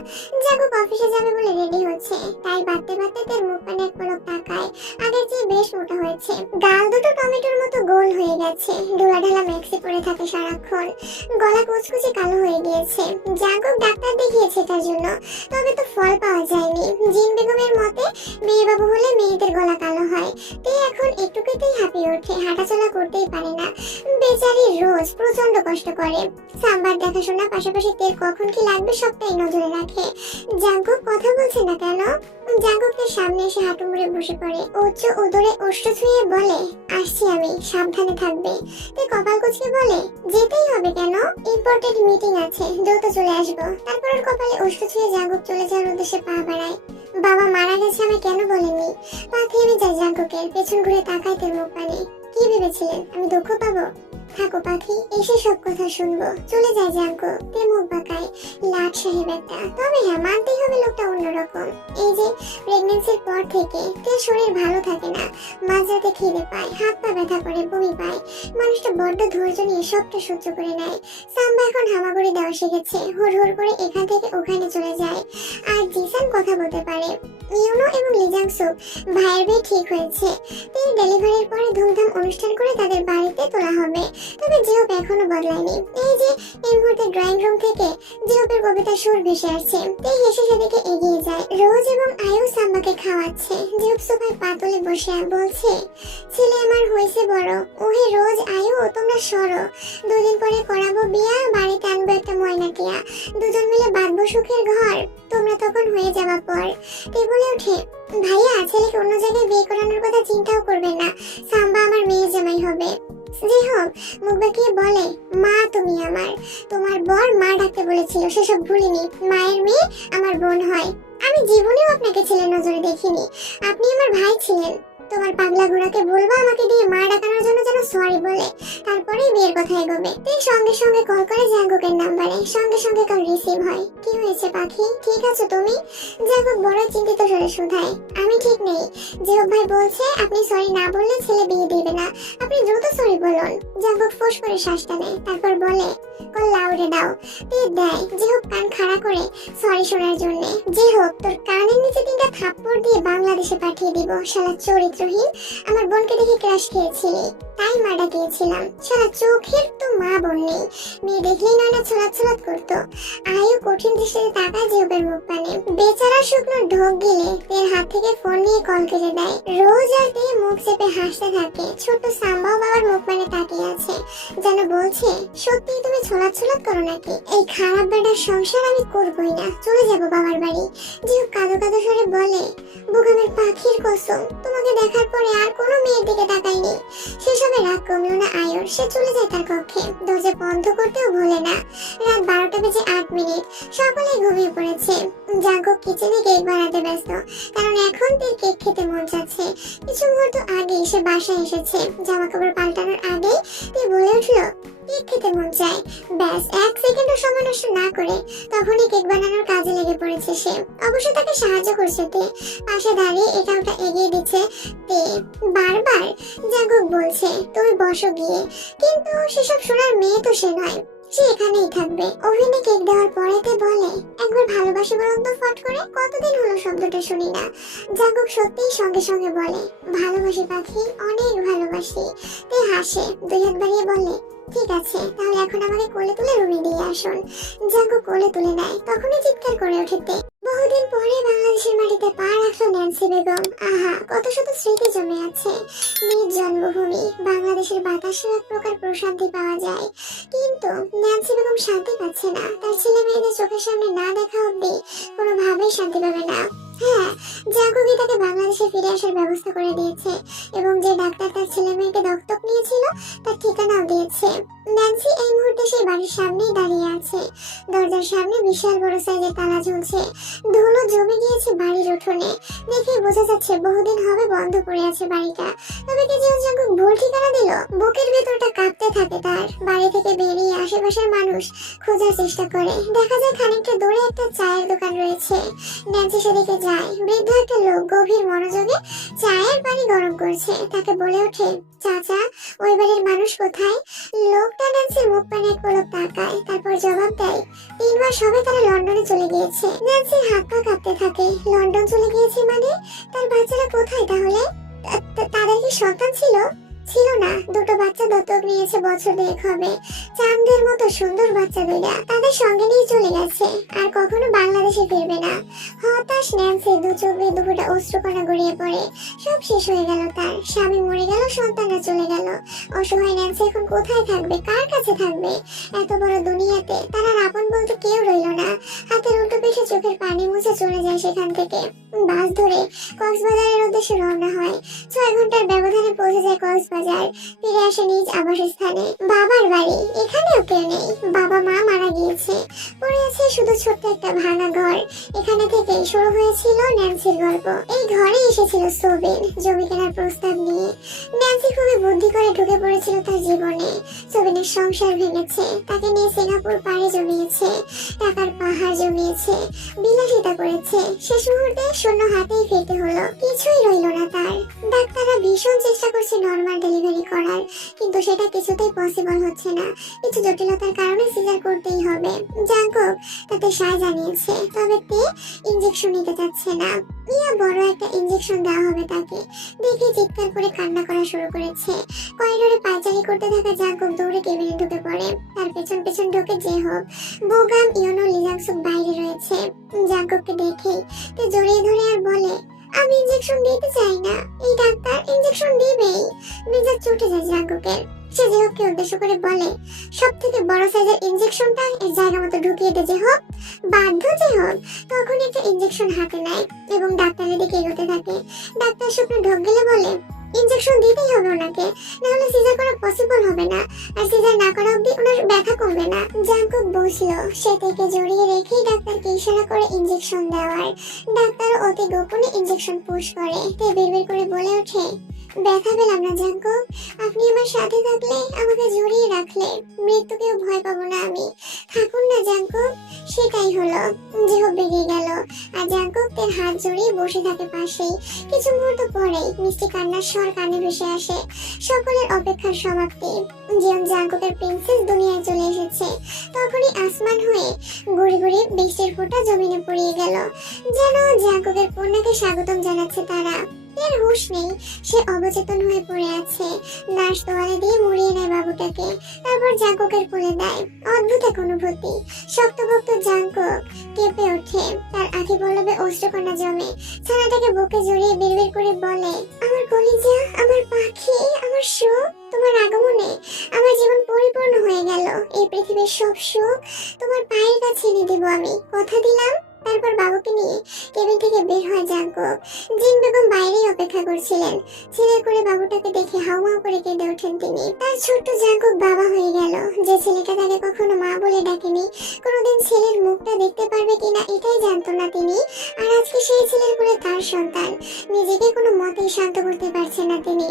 জাগুক অফিসে যাবে বলে রেডি হচ্ছে, তাই বাড়তে বাড়তে তার মুখ পানে এক পলক তাকায়। আগের চেয়ে বেশ মোটা হয়েছে। গাল দুটো টমেটোর মতো গোল হয়ে গেছে। ডোলা ঢালা ম্যাক্সি পরে থাকে সারাক্ষণ। গলা কুচকুচে কালো হয়ে গিয়েছে। জাগুক ডাক্তার দেখিয়েছে তার জন্য, তবে তো ফল পাওয়া যায়নি। জিন বেগমের মতে মেয়ে বাবু হলে মেয়েদের গলা কালো হয়। তে এখন একটুকুতেই হাঁপিয়ে ওঠে, হাঁটাচলা করতেই পারে না। বেচারি রোজ প্রচন্ড কষ্ট করে। সাম্বার দেখাশোনা পাশাপাশি তের কখন কি লাগবে সবটাই নজরে রাখে। জাঙ্কুক কথা বলছে না কেন? জাঙ্কুকের সামনে এসে হাঁটু মুড়ে বসে পড়ে। উচ্চ উদরে ওষ্ঠ ছুঁয়ে বলে, আসছি আমি, সাবধানে থাকবে। তে কপাল কুচকে বলে, যেতেই হবে কেন? ইম্পর্টেন্ট মিটিং আছে, দ্রুত চলে আসবো। তারপর ওর কপালে ওষ্ঠ ছুঁয়ে জাঙ্কুক চলে যাওয়ার উদ্দেশ্যে পা বাড়ায়। বাবা মারা গেছে আমি কেন বলেননি? পা থেমে যায় জাঙ্কুকের। পেছন ঘুরে তাকায় তের মুখ পানে। কি ভেবেছিলেন আমি দুঃখ পাবো? থাকো পাখি, এসে সব কথা শুনবো। চলে যায় জাঙ্কু। তে মুখ বাঁকায়। লাট সাহেব একটা। তবে হ্যাঁ, মানতেই হবে লোকটা অন্যরকম। এই যে প্রেগন্যান্সির পর থেকে তের শরীর ভালো থাকে না। মাঝরাতে খিদে পায়, হাত পা ব্যথা করে, বমি পায়। মানুষটা বড্ড ধৈর্য নিয়ে সবটা সহ্য করে নেয়। সাম্বা এখন হামাগুড়ি দেওয়া শিখেছে। হুড় হুড় করে এখান থেকে ওখানে চলে যায়। আর জিসান কথা বলতে পারে। ইউনো এবং লিজাংসুক ভাইয়ের বিয়ে ঠিক হয়েছে। তের ডেলিভারির পরে ধুমধাম অনুষ্ঠান করে তাদের বাড়িতে তোলা হবে। তবে জিওপ এখনো বদলায়নি। এই যে এই মুহূর্তে ড্রয়িং রুম থেকে জিওপের কবিতার সুর ভেসে আসছে। তে হেসে সেদিকে এগিয়ে যায়। রোজ এবং আয়ু সাম্বাকে খাওয়াচ্ছে। জিওপ সোফায় পা তুলে বসে বলছে, ছেলে আমার হয়েছে বড়। ওহে রোজ আয়ু, তোমরা সরো। 2 দিন পরে করাবো বিয়া, বাড়িতে আনবো একটা ময়না টিয়া। দুজন মিলে বাঁধবো সুখের ঘর। তোমরা তখন হয়ে যাওয়া পর। তে বলে ওঠে, ভাইয়া ছেলেকে অন্য জায়গায় বিয়ে করানোর কথা চিন্তাও করবেন না। সাম্বা আমার মেয়ে জামাই হবে। যে হোক, মুখ বাঁকিয়ে বলে, মা তুমি আমার। তোমার বর মা ডাকতে বলেছিল, সেসব ভুলিনি। মায়ের মেয়ে আমার বোন হয়। আমি জীবনেও আপনাকে ছেলে নজরে দেখিনি। আপনি আমার ভাই ছিলেন। তোমার পাগলা ঘোড়াকে বলবো আমাকে দিয়ে মা ডাকানোর জন্য যেন সরি বলে, তারপরেই বিয়ের কথা এগোবে। তুই সঙ্গে সঙ্গে কল করে জাঙ্কুকের নাম্বারে। সঙ্গে সঙ্গে কল রিসিভ হয়। কি হয়েছে পাখি, ঠিক আছো তুমি? জাঙ্কুক বড় চিন্তিত স্বরে শুধায়, আমি ঠিক নেই। জিওপ ভাই বলছে আপনি সরি না বললে ছেলে বিয়ে দিবে না। আপনি দ্রুত সরি বলুন। জাঙ্কুক ফোঁস করে শ্বাস টানে, তারপর বলে, কল লাউডে দাও। তে দেয়। জিওপ কান খাড়া করে সরি শোনার জন্য। জিওপ, তোর কানের নিচে 3টা থাপ্পড় দিয়ে বাংলাদেশে পাঠিয়ে দিব। শালা চরিত্রহীন। আমার বোনকে দেখে ক্রাশ খেয়েছিলি, তাই মা ডাকিয়েছিলাম। শালা চোখের তো মা বোন নেই। মেয়ে দেখলেই নয় না ছলাৎ ছলাৎ করতো। আয়ু কঠিন দৃষ্টিতে তাকায় জিওপের মুখ পানে। বেচারা শুকনো ঢোক গিলে তের হাত থেকে ফোন নিয়ে কল কেটে দেয়। রোজ আর তে মুখ চেপে হাসতে থাকে। ছোট সাম্বাও বাবার মুখ পানে তাকিয়ে আছে, যেন বলছে, সত্যি তুমি ছলাৎ ছলাৎ করো নাকি? এই খারাপ বেটার সংসার আমি করবই না, চলে যাব বাবার বাড়ি। জিওপ কাঁদো কাঁদো স্বরে বলে, বুগামের পাখির কসম, তোমাকে দেখার পরে আর কোনো মেয়ের দিকে তাকাইনি। সেসবে রাগ কমলো না আয়ুর। সে চলে যায় তার কক্ষে। দরজা বন্ধ করতেও ভোলে না। রাত 12টা বেজে 8 মিনিট। সকলেই ঘুমিয়ে পড়েছে। জাঙ্কুক কিচেনে কেক বানাতে ব্যস্ত, কারণ এখন তার কেক খেতে মন চাচ্ছে। কিছু মুহূর্ত আগে সে বাসায় এসেছে। জামা কাপড় পাল্টানোর আগে তে বলে উঠলো, কেক খেতে মন চায়। ব্যাস 1 সেকেন্ডও সময় নষ্ট না করে তখনই কেক বানানোর কাজে লেগে পড়েছে সে। অবশ্য তাকে সাহায্য করছে তে, পাশে দাঁড়িয়ে এটা ওটা এগিয়ে দিচ্ছে তে। বারবার জাঙ্কুক বলছে, তুমি বসো গিয়ে। কিন্তু সেসব শোনার মেয়ে তো সে নয়। সে এখানেই থাকবে। ওভেনে কেক দেওয়ার পরে তে বলে, একবার ভালোবাসি বলুন তো ফট করে। কতদিন হলো শব্দটা শুনি না। জাঙ্কুক সত্যিই সঙ্গে সঙ্গে বলে, ভালোবাসি পাখি, অনেক ভালোবাসি। তে হাসে, 2 হাত বাড়িয়ে বলে, ঠিক আছে, তাহলে এখন আমাকে কোলে তুলে রুমে দিয়ে আসুন। জাঙ্কুক কোলে তুলে নেয়। তখনই চিৎকার করে ওঠে তে, বহুদিন বহুদিন পরে বাংলাদেশের মাটিতে পা রাখলো ন্যান্সি বেগম। আহা, কত শত স্মৃতি জমে আছে। নিজ জন্মভূমি বাংলাদেশের বাতাসে এক প্রকার প্রশান্তি পাওয়া যায়, কিন্তু ন্যান্সি বেগম শান্তি পাচ্ছে না। তার ছেলে মেয়েদের চোখের সামনে না দেখা অব্দি কোনোভাবেই শান্তি পাবে না। হ্যাঁ, জাগোগি তাকে বাংলাদেশে ফিরে আসার ব্যবস্থা করে দিয়েছে এবং যে ডাক্তার তার ছেলে মেয়েকে দত্তক নিয়েছিল তার ঠিকানাও দিয়েছে। ন্যান্সি এই মুহূর্তে সেই বাড়ির সামনেই দাঁড়িয়ে আছে। দরজার সামনে বিশাল বড় সাইজের তালা ঝুলছে। ধুলো জমে গিয়েছে বাড়ির উঠোনে। দেখে বোঝা যাচ্ছে বহুদিন হবে বন্ধ পড়ে আছে বাড়িটা। তবে কি যে জাগোগ ভুল ঠিকানা দিল? বুকের ভেতরটা কাঁপতে থাকে তার। বাড়ি থেকে বেরিয়ে আশেপাশের মানুষ খোঁজার চেষ্টা করে। দেখা যায় খানিকটা দূরে একটা চায়ের দোকান রয়েছে। ন্যান্সি সেদিকে যায়। বৃদ্ধ একটা লোক গভীর মনোযোগে চায়ের পানি গরম করছে। তাকে বলে ওঠে, চাচা, ওই বাড়ির মানুষ কোথায়? লোকটা ন্যান্সির মুখ পানে এক পলক তাকায়, তারপর জবাব দেয়, 3 মাস হবে তারা লন্ডনে চলে গিয়েছে। ন্যান্সির হাত পা কাঁপতে থাকে। লন্ডন চলে গিয়েছে মানে? তার বাচ্চারা কোথায় তাহলে? তাদের কি সন্তান ছিল? ছিল না, দুটো বাচ্চা দত্তক নিয়েছে, বছর 2 হবে। চাঁদের মতো সুন্দর বাচ্চা দুইটা তাদের সঙ্গে নিয়ে চলে গেছে, আর কখনো বাংলাদেশে ফিরবে না। হতাশ ন্যান্সি, দু চোখ বেয়ে দুপুরটা অশ্রুকণা গড়িয়ে পড়ে। সব শেষ হয়ে গেল তার। স্বামী মরে গেল, সন্তানরা চলে গেল। অসহায় ন্যান্সি এখন কোথায় থাকবে, কার কাছে থাকবে? এত বড় দুনিয়াতে তার আর আপন বলতে কেউ রইল না। হাতের উল্টো পিঠে চোখের পানি মুছে চলে যায় সেখান থেকে। বাস ধরে কক্সবাজারের উদ্দেশ্যে রওনা হয়। 6 ঘন্টার ব্যবধানে পৌঁছে যায় কক্সবাজার। ফিরে আসে নিজ আবাসস্থানে, বাবার বাড়ি। এখানেও কেউ নেই, বাবা মা মারা গিয়েছে। পড়ে আছে শুধু ছোট্ট একটা ভাঙা ঘর। এখানে থেকে শুরু হয়েছিল ন্যান্সির গল্প। এই ঘরে এসেছিল সোবিন জমি কেনার প্রস্তাব নিয়ে। ন্যান্সি খুবই বুদ্ধি করে ঢুকে পড়েছিল তার জীবনে। সোবিনের সংসার ভেঙেছে, তাকে নিয়ে সিঙ্গাপুর পাড়ি জমিয়েছে, টাকার পাহাড় জমিয়েছে, বিলাসিতা করেছে। শেষ মুহূর্তে শূন্য হাতেই ফিরতে হলো, কিছুই রইল না তার। ডাক্তাররা ভীষণ চেষ্টা করছে নরমাল ডেলিভারি করার, কিন্তু সেটা কিছুতেই পসিবল হচ্ছে না। কিছু জটিলতার কারণে সিজার করতেই হবে। জাঙ্কক তাতে সায় জানিয়েছে, তবে তে ইনজেকশন নিতে চাচ্ছে না। ইয়া বড় একটা ইনজেকশন দেওয়া হবে তাকে। দেখে চিৎকার করে কান্না করা শুরু করেছে। করিডোরে পায়চারি করতে থাকা জাঙ্কক দৌড়ে কেবিনে ঢুকে পড়ে। তার পেছন পেছন ঢুকে যে হোক বোগাম ইয়োনো লিজাংসুক বাইরে রয়েছে। জাঙ্কককে দেখেই তে জড়িয়ে ধরে আর বলে, আমি ইনজেকশন দিতে চাই না, এই ডাক্তার ইনজেকশন দিবেই। মেজাজ চটে যায় জাঙ্ককের। সে যে হোককে উদ্দেশ্য করে বলে, সব থেকে বড় সাইজের ইনজেকশনটা এর জায়গা মতো ঢুকিয়ে দে যে হোক। বাধ্য যে হোক তখন একটা ইনজেকশন হাতে নেয় এবং ডাক্তারের দিকে এগোতে থাকে। ডাক্তার শুকনো ঢোক গেলে বলে, ইনজেকশন দিতেই হবে ওনাকে, নাহলে সিজার করা পসিবল হবে না, আর সিজার না করা অবধি ওনার ব্যথা কমবে না। জাঙ্কক বসলো, সে থেকে জড়িয়ে রেখেই ডাক্তারকে ইশারা করে ইনজেকশন দেওয়ার। ডাক্তার অতি গোপনে ইনজেকশন পুশ করে। তে বিড়বিড় করে বলে ওঠে, ব্যথা পেলাম না জাঙ্কক, আপনি আমার সাথে থাকলে, আমাকে জড়িয়ে রাখলে মৃত্যুকেও ভয় পাবো না আমি। থাকুন না জাঙ্কক। সেটাই হলো। যে হোক বেরিয়ে গেল, আর জাঙ্কক তার হাত জড়িয়ে বসে থাকে পাশেই। কিছু মুহূর্ত পরেই মিষ্টি কান্নার স্বর কানে ভেসে আসে। সকলের অপেক্ষার সমাপ্তি। জিয়ন জাঙ্ককের প্রিন্সেস দুনিয়ায় চলে এসেছে। তখনই আসমান হয়ে গুড়ি গুড়ি বৃষ্টির ফোঁটা জমিনে পড়িয়ে গেল, যেন জাঙ্ককের কন্যাকে স্বাগতম জানাচ্ছে তারা। এর হুঁশ নেই, সে অবচেতন হয়ে পড়ে আছে। নার্স তোয়ালে দিয়ে মুড়িয়ে নেয় বাবুটাকে, তারপর জাঙ্ককের কোলে দেয়। অদ্ভুত এক অনুভূতি। শক্তভক্ত জাঙ্কক কেঁপে ওঠে, তার আঁখি পল্লবে অশ্রুকণা জমে। ছানাটাকে বুকে জড়িয়ে বিড়বিড় করে বলে, আমার কলিজা, আমার পাখি, আমার সুখ, তোমার আগমনে আমার জীবন পরিপূর্ণ হয়ে গেল। এই পৃথিবীর সব সুখ তোমার পায়ের কাছে এনে দেব আমি, কথা দিলাম। তারপর বাবুকে নিয়ে কেবিন থেকে বের হয় জাঙ্কক। জিন বেগম বাইরেই অপেক্ষা করছিলেন। ছেলে করে বাবুটাকে দেখে হাউমাউ করে কেঁদে ওঠেন তিনি। তার ছোট্ট জাঙ্কক বাবা হয়ে গেল। যে ছেলেটা তাকে কখনো মা বলে ডাকেনি, কোনোদিন ছেলের মুখটা দেখতে পারবে কিনা এটাই জানতো না তিনি। আর আজকে সেই ছেলের কোলে তার সন্তান। নিজেকে কোনো মতেই শান্ত করতে পারছে না তিনি।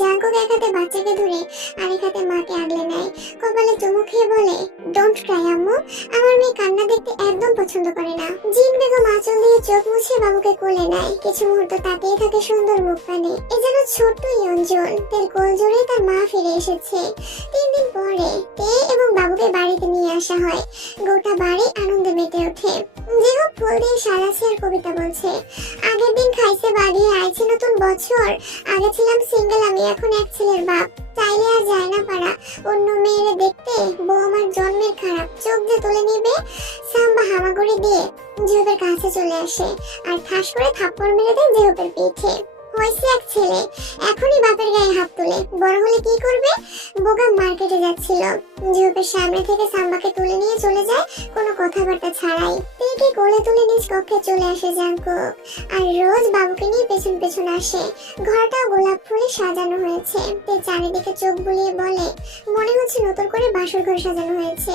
জাঙ্কক এক হাতে বাচ্চাকে ধরে আরেক হাতে মাকে আগলে নেয়। কপালে চুমু খেয়ে বলে, ডোন্ট ক্রাই আম্মু, আমার মেয়ে কান্না দেখতে একদম পছন্দ করে না। জিন বেগম আঁচল দিয়ে চোখ মুছে বাবুকে কোলে নেয়। কিছু মুহূর্ত তাকিয়ে থাকে সুন্দর মুখখানে। এ যেন ছোট্ট ইয়ঞ্জন। তার কোল জোরে তার মা ফিরে এসেছে। 3 দিন পরে তে এবং বাবুকে বাড়িতে নিয়ে আসা হয়। গোটা বাড়ি আনন্দে মেতে ওঠে। যে হোক ফুল দিয়ে সারাছে আর কবিতা বলছে, আগের দিন খাইছে বাড়িয়ে আইছে নতুন বছর, আগে ছিলাম সিঙ্গেল আমি, এখন এক ছেলের বাপ, চাইলে আর যায় না পারা অন্য মেয়েরে দেখতে, বউ আমার জন্মের খারাপ, চোখ যে তুলে নিবে সাম্বা হামাগুড়ি দিয়ে জেহবের কাছে চলে আসে আর ঠাস করে থাপ্পড় মেরে দেয় জেহবের পিঠে। হয়েছে এক ছেলে, এখনই বাপের গায়ে হাত তুলে, বড় হলে কি করবে? বোগাম মার্কেটে যাচ্ছিল, জেহবের সামনে থেকে সাম্বাকে তুলে নিয়ে চলে যায় কোনো কথাবার্তা ছাড়াই। তেকে কোলে তুলে নিজ কক্ষে চলে আসে জাংকুক, আর রোজ বাবুকে নিয়ে পেছন পেছন আসে। ঘরটাও গোলাপ ফুলে সাজানো হয়েছে। তে চারিদিকে চোখ বুলিয়ে বলে, মনে হচ্ছে নতুন করে বাসর ঘর সাজানো হয়েছে।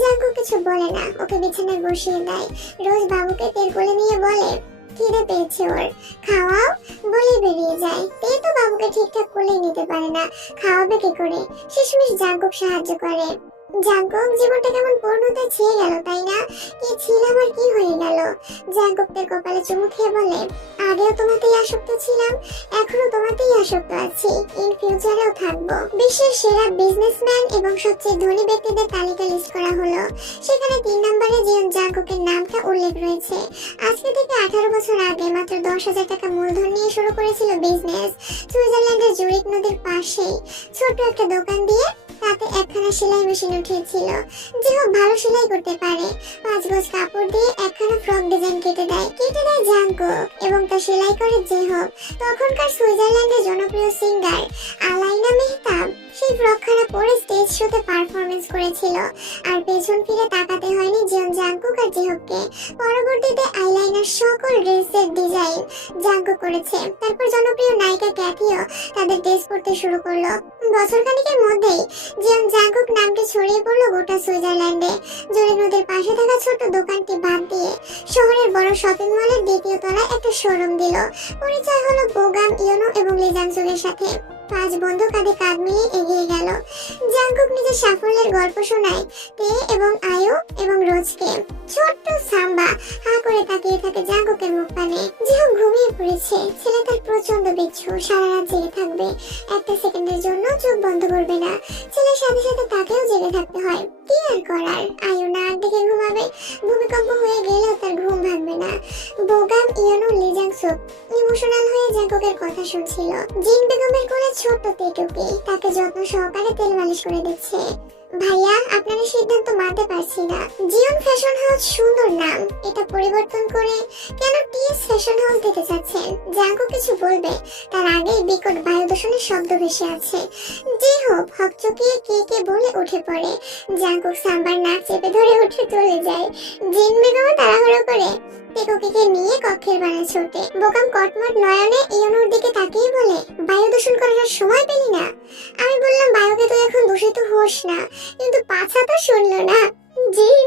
জাংকুক কিছু বলে না, ওকে বিছানায় বসিয়ে দেয়। রোজ বাবুকে তের কোলে নিয়ে বলে, খিদে পেয়েছে ওর, খাওয়াও, বলে বেরিয়ে যায়। তে তো বাবুকে ঠিকঠাক কোলে নিতে পারে না, খাওয়াবে কি করে? শেষমেশ জাংকুক সাহায্য করে। জাংকুক, জীবনটা কেমন পূর্ণতায় ছেয়ে গেল, তাই না? কি ছিলাম আর কি হয়ে গেল? জাংকুক তার কপালে চুমু খেয়ে বলে, আগেও তোমাতেই আসক্ত ছিলাম, এখনো তোমাতেই আসক্ত আছি, ইন ফিউচারেও থাকবো। বিশ্বের সেরা বিজনেসম্যান এবং সবচেয়ে ধনী ব্যক্তিদের তালিকা লিস্ট করা হলো। সেখানে 3 নম্বরে জিয়ন জাংকুকের নামটা উল্লেখ রয়েছে। আজকে থেকে 18 বছর আগে মাত্র 10,000 টাকা মূলধন নিয়ে শুরু করেছিল বিজনেস। সুইজারল্যান্ডের জুরিক নদীর পাশেই ছোট একটা দোকান দিয়ে তাতে একখানা সেলাই মেশিন উঠিয়েছিল। যেহব ভালো সেলাই করতে পারে, 5 গজ কাপড় দিয়ে একখানা ফ্রক ডিজাইন কেটে দেয় জাংকুক, এবং তা সেলাই করে যেহব। তখনকার সুইজারল্যান্ডের জনপ্রিয় সিঙ্গার আলাইনা মেহতাব সেই ফ্রকখানা পরে স্টেজ শোতে পারফরমেন্স করেছিল। আর পেছন ফিরে তাকাতে হয়নি জিয়ন জাংকুক আর যেহবকে। পরবর্তীতে আইলাইনার সকল ড্রেসের ডিজাইন জাংকুক করেছে। তারপর জনপ্রিয় নায়িকা ক্যাথিও তাদের ড্রেস পরতে শুরু করলো। বছর খানিকের মধ্যেই জিয়ন জাংকুক নামটি ছড়িয়ে পড়লো গোটা সুইজারল্যান্ডে। জুরিক নদীর পাশে থাকা ছোট দোকানটি বাদ দিয়ে শহরের বড় শপিং মলের দ্বিতীয় তলায় একটা শোরুম দিল। পরিচয় হলো বোগাম, ইয়োনো এবং লি জাংসুকের সাথে। 5 বন্ধু কাঁধে কাঁধ মিলিয়ে এগিয়ে গেল। জাংকুক নিজের সাফল্যের গল্প শোনায় তে এবং আয়ো এবং রোজকে। ছোট্ট সাম্বা হা করে তাকিয়ে থাকে জাংকুকের মুখ পানে। যেহেতু ঘুমিয়ে পড়েছে, ছেলে তার প্রচন্ড বিচ্ছু, সারা রাত জেগে থাকবে, একটা সেকেন্ডের জন্য চোখ বন্ধ করবে না। ছেলের সাথে সাথে তাকেও জেগে থাকতে হয়, কি আর করার? আয়ো নাক ডেকে ঘুমাবে, ভূমিকম্প হয়ে গেলেও তার ঘুম ভাঙবে না। বোগাম, ইয়োনো, লি জাংসুক ইমোশনাল হয়ে জাংকুকের কথা শুনছিল। জিন বেগমের কোলে ছোট্ট তেটুকি তাকে যত্ন সহকারে তেল মালিশ করে দিচ্ছে। ভাইয়া, আপনার সিদ্ধান্ত মানতে পারছি না। জিয়ন ফ্যাশন হাউস সুন্দর নাম, এটা পরিবর্তন করে কেন টিএস ফ্যাশন হাউস দিতে চাচ্ছেন? জাংকুক কিছু বলবে তার আগেই বিকট বায়ু দূষণের শব্দ ভেসে আছে। যেহব হকচকিয়ে কে কে বলে উঠে পড়ে। জাংকুক সাম্বার নাক চেপে ধরে উঠে চলে যায়। জিন বেগম তাড়াহুড়ো করে তেকুকিকে নিয়ে কক্ষের বারান্দায় ছোটে। বোকাম কটমট নয়নে ইয়োনোর দিকে তাকিয়ে বলে, বায়ু দূষণ করার সময় পেলি না? আমি বললাম, বায়ুকে তুই এখন দূষিত হোস না, কিন্তু পাছা তো শুনলো না। জিন,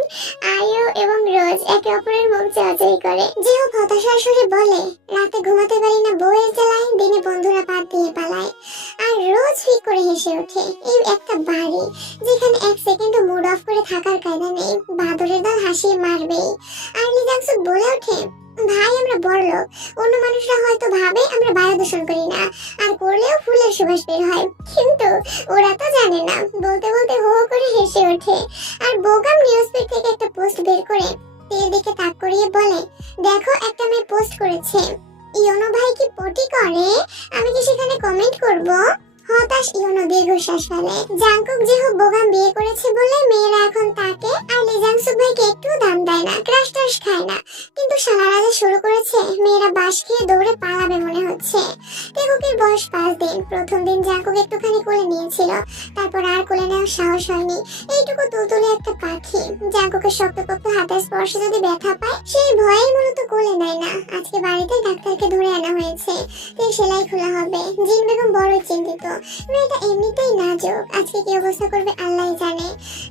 আয়ো এবং রোজ একে অপরের মুখ চাওয়াচাই করে। যেহব হতাশার সুরে বলে, রাতে ঘুমাতে পারি না বউয়ের জ্বালায়, দিনে বন্ধুরা পাত দিয়ে পালায়। আর রোজ ফিক করে হেসে ওঠে। এই একটা বাড়ি যেখানে 1 সেকেন্ডও মুড অফ করে থাকার কায়দা নেই, বাদরের দল হাসিয়ে মারবেই। আর লি জাংসুক বলে ওঠে, ভাই আমরা বড়লোক, অন্য মানুষরা হয়তো ভাবে আমরা বায়ু দূষণ করি না, আর করলেও ফুলের সুবাস বের হয়, কিন্তু ওরা তো জানে না। বলতে বলতে হো হো করে হেসে ওঠে। আর বোগাম নিউজপেপার থেকে একটা পোস্ট বের করে তের দিকে তাক করিয়ে বলে, দেখো একটা মেয়ে পোস্ট করেছে, ইয়োনো ভাই কি পটি করে, আমি কি সেখানে কমেন্ট করব? হতাশ ইয়োনো দীর্ঘশ্বাস ফেলে। জাংকুক যেহেতু বোগাম বিয়ে করেছে বলে মেয়েরা এখন তাকে আর লি জাংসুক ভাইকে একটু দাম দেয় না, ক্রাশ টাশ খায় না। কিন্তু শালারা যে শুরু করেছে, মেয়েরা বাস খেয়ে দৌড়ে পালাবে মনে হচ্ছে। তেকুকির বয়স 5 দিন। প্রথম দিন জাংকুক একটুখানি কোলে নিয়েছিল, তারপর আর কোলে নেওয়ার সাহস হয়নি। এইটুকু তুলতুলে একটা পাখি। জাংকুকের শক্তপোক্ত হাতের স্পর্শে যদি ব্যথা পায়, সেই ভয়েই মূলত কোলে নেয় না। আজকে বাড়িতে ডাক্তারকে ধরে আনা হয়েছে, তাই সেলাই খোলা হবে। জিন বেগম বড়ই চিন্তিত। মেয়েটা এমনিতেই নাজুক, আজকে কি অবস্থা করবে আল্লাহই জানে।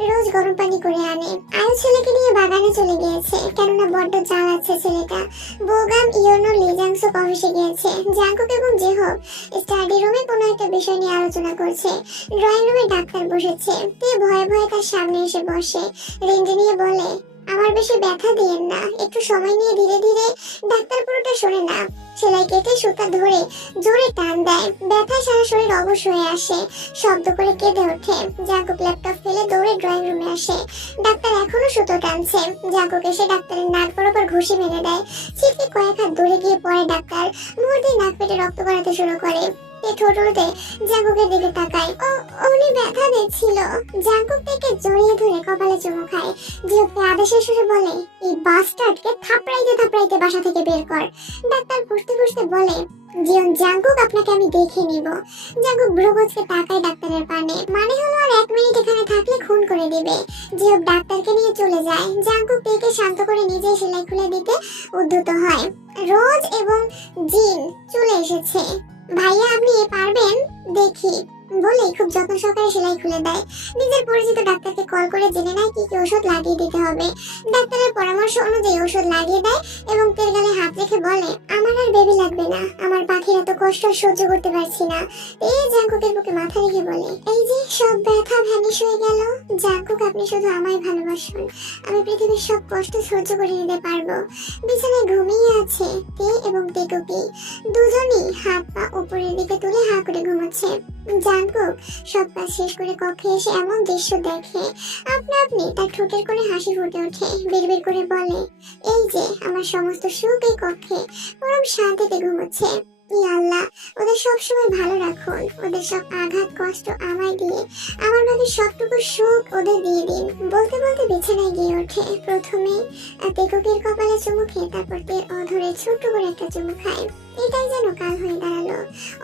রোজ গরম পানি করে আনে। আয়ু ছেলেকে নিয়ে বাগানে চলে গিয়েছে, কেননা বড্ড জ্বালাচ্ছে ছেলেটা। বোগাম, ইয়োনো, লি জাংসুক অফিসে গিয়েছে। জাংকুক এবং যেহব স্টাডি রুমে কোনো একটা বিষয় নিয়ে আলোচনা করছে। ড্রয়িং রুমে ডাক্তার বসেছে। তে ভয়ে ভয়ে তার সামনে এসে বসে, রেঞ্জে নিয়ে বলে, আমার বেশি ব্যথা দিয়েন না, একটু সময় নিয়ে ধীরে ধীরে। ডাক্তার পুরোটা শোনে না, সেলাই কেটে সুতা ধরে জোরে টান দেয়। ব্যথায় সারা শরীর অবশ হয়ে আসে, শব্দ করে কেঁদে ওঠে। জাংকুক ল্যাপটপ ফেলে দৌড়ে ড্রয়িং রুমে আসে। ডাক্তার এখনো সুতো টানছে। জাংকুক এসে ডাক্তারের নাক বরাবর ঘুষি মেরে দেয়। ছিটকে কয়েক হাত দূরে গিয়ে পড়ে ডাক্তার। মুহূর্তে নাক পেটে রক্ত গড়াতে শুরু করে। তে ঠোঁট উল্টে জাঙ্কুকের দিকে তাকায়। উনি ব্যথা দিচ্ছিল। জাঙ্কুক থেকে জড়িয়ে ধরে কপালে চুমু খায়। জিওকে আদেশের সুরে বলে, এই বাস্টার্ডকে থাপড়াইতে থাপড়াইতে বাসা থেকে বের কর। ডাক্তার ফুসতে ফুসতে বলে, জিওন জাঙ্কুক আপনাকে আমি দেখে নিব। জাঙ্কুক ভ্রুকুচকে তাকায় ডাক্তারের পানে, মানে হলো আর 1 মিনিট এখানে থাকলে খুন করে দিবে। জিও ডাক্তারকে নিয়ে চলে যায়। জাঙ্কুক তেকে শান্ত করে নিজে সেলাই খুলে দিতে উদ্যত হয়। রোজ এবং জিন চলে এসেছে। ভাইয়া আপনি পারবেন দেখি বলেই খুব যত্ন সহকারে সেলাই খুলে দেয়। নিজের পরিচিত ডাক্তারকে কল করে জেনে নেয় কি কি ওষুধ লাগিয়ে দিতে হবে। ডাক্তারের পরামর্শ অনুযায়ী ওষুধ লাগিয়ে দেয় এবং তের গালে হাত রেখে বলে, আমার আর বেবি লাগবে না, আমার পাখির এত কষ্ট সহ্য করতে পারছি না। এই জাঙ্কুকের বুকে মাথা রেখে বলে, এই যে সব ব্যথা ভ্যানিশ হয়ে গেল। জাঙ্কুক আপনি শুধু আমায় ভালোবাসুন, আমি পৃথিবীর সব কষ্ট সহ্য করে নিতে পারবো। বিছানায় ঘুমিয়ে আছে তে এবং তেকুকি, দুজনই হাত পা উপরের দিকে তুলে হা করে ঘুমাচ্ছে। জাঙ্কুক সব কাজ শেষ করে কক্ষে এসে এমন দৃশ্য দেখে আপনা আপনি তার ঠোঁটের করে হাসি ফুটে ওঠে। বিড়বিড় করে বলে, এই যে আমার সমস্ত সুখ এই কক্ষে পরম শান্তিতে ঘুমোচ্ছে। ইয়া আল্লাহ, ওদের সবসময় ভালো রাখুন, ওদের সব আঘাত কষ্ট আমায় দিয়ে আমার ভাবে সবটুকু সুখ ওদের দিয়ে দিন। বলতে বলতে বিছানায় গিয়ে ওঠে। প্রথমে তেকুকের কপালে চুমু খেয়ে তারপর তের অধরে ছোট্ট করে একটা চুমু খায়। এটাই যেন কাল হয়ে দাঁড়ালো।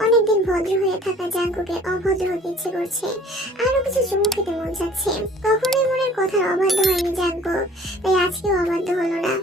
অনেকদিন ভদ্র হয়ে থাকা জাঙ্কুকের অভদ্র হতে ইচ্ছে করছে, আরো কিছু চুমু খেতে মন চাচ্ছে। কখনোই মনের কথার অবাধ্য হয়নি জাঙ্কুক, তাই আজকেও অবাধ্য হলো না।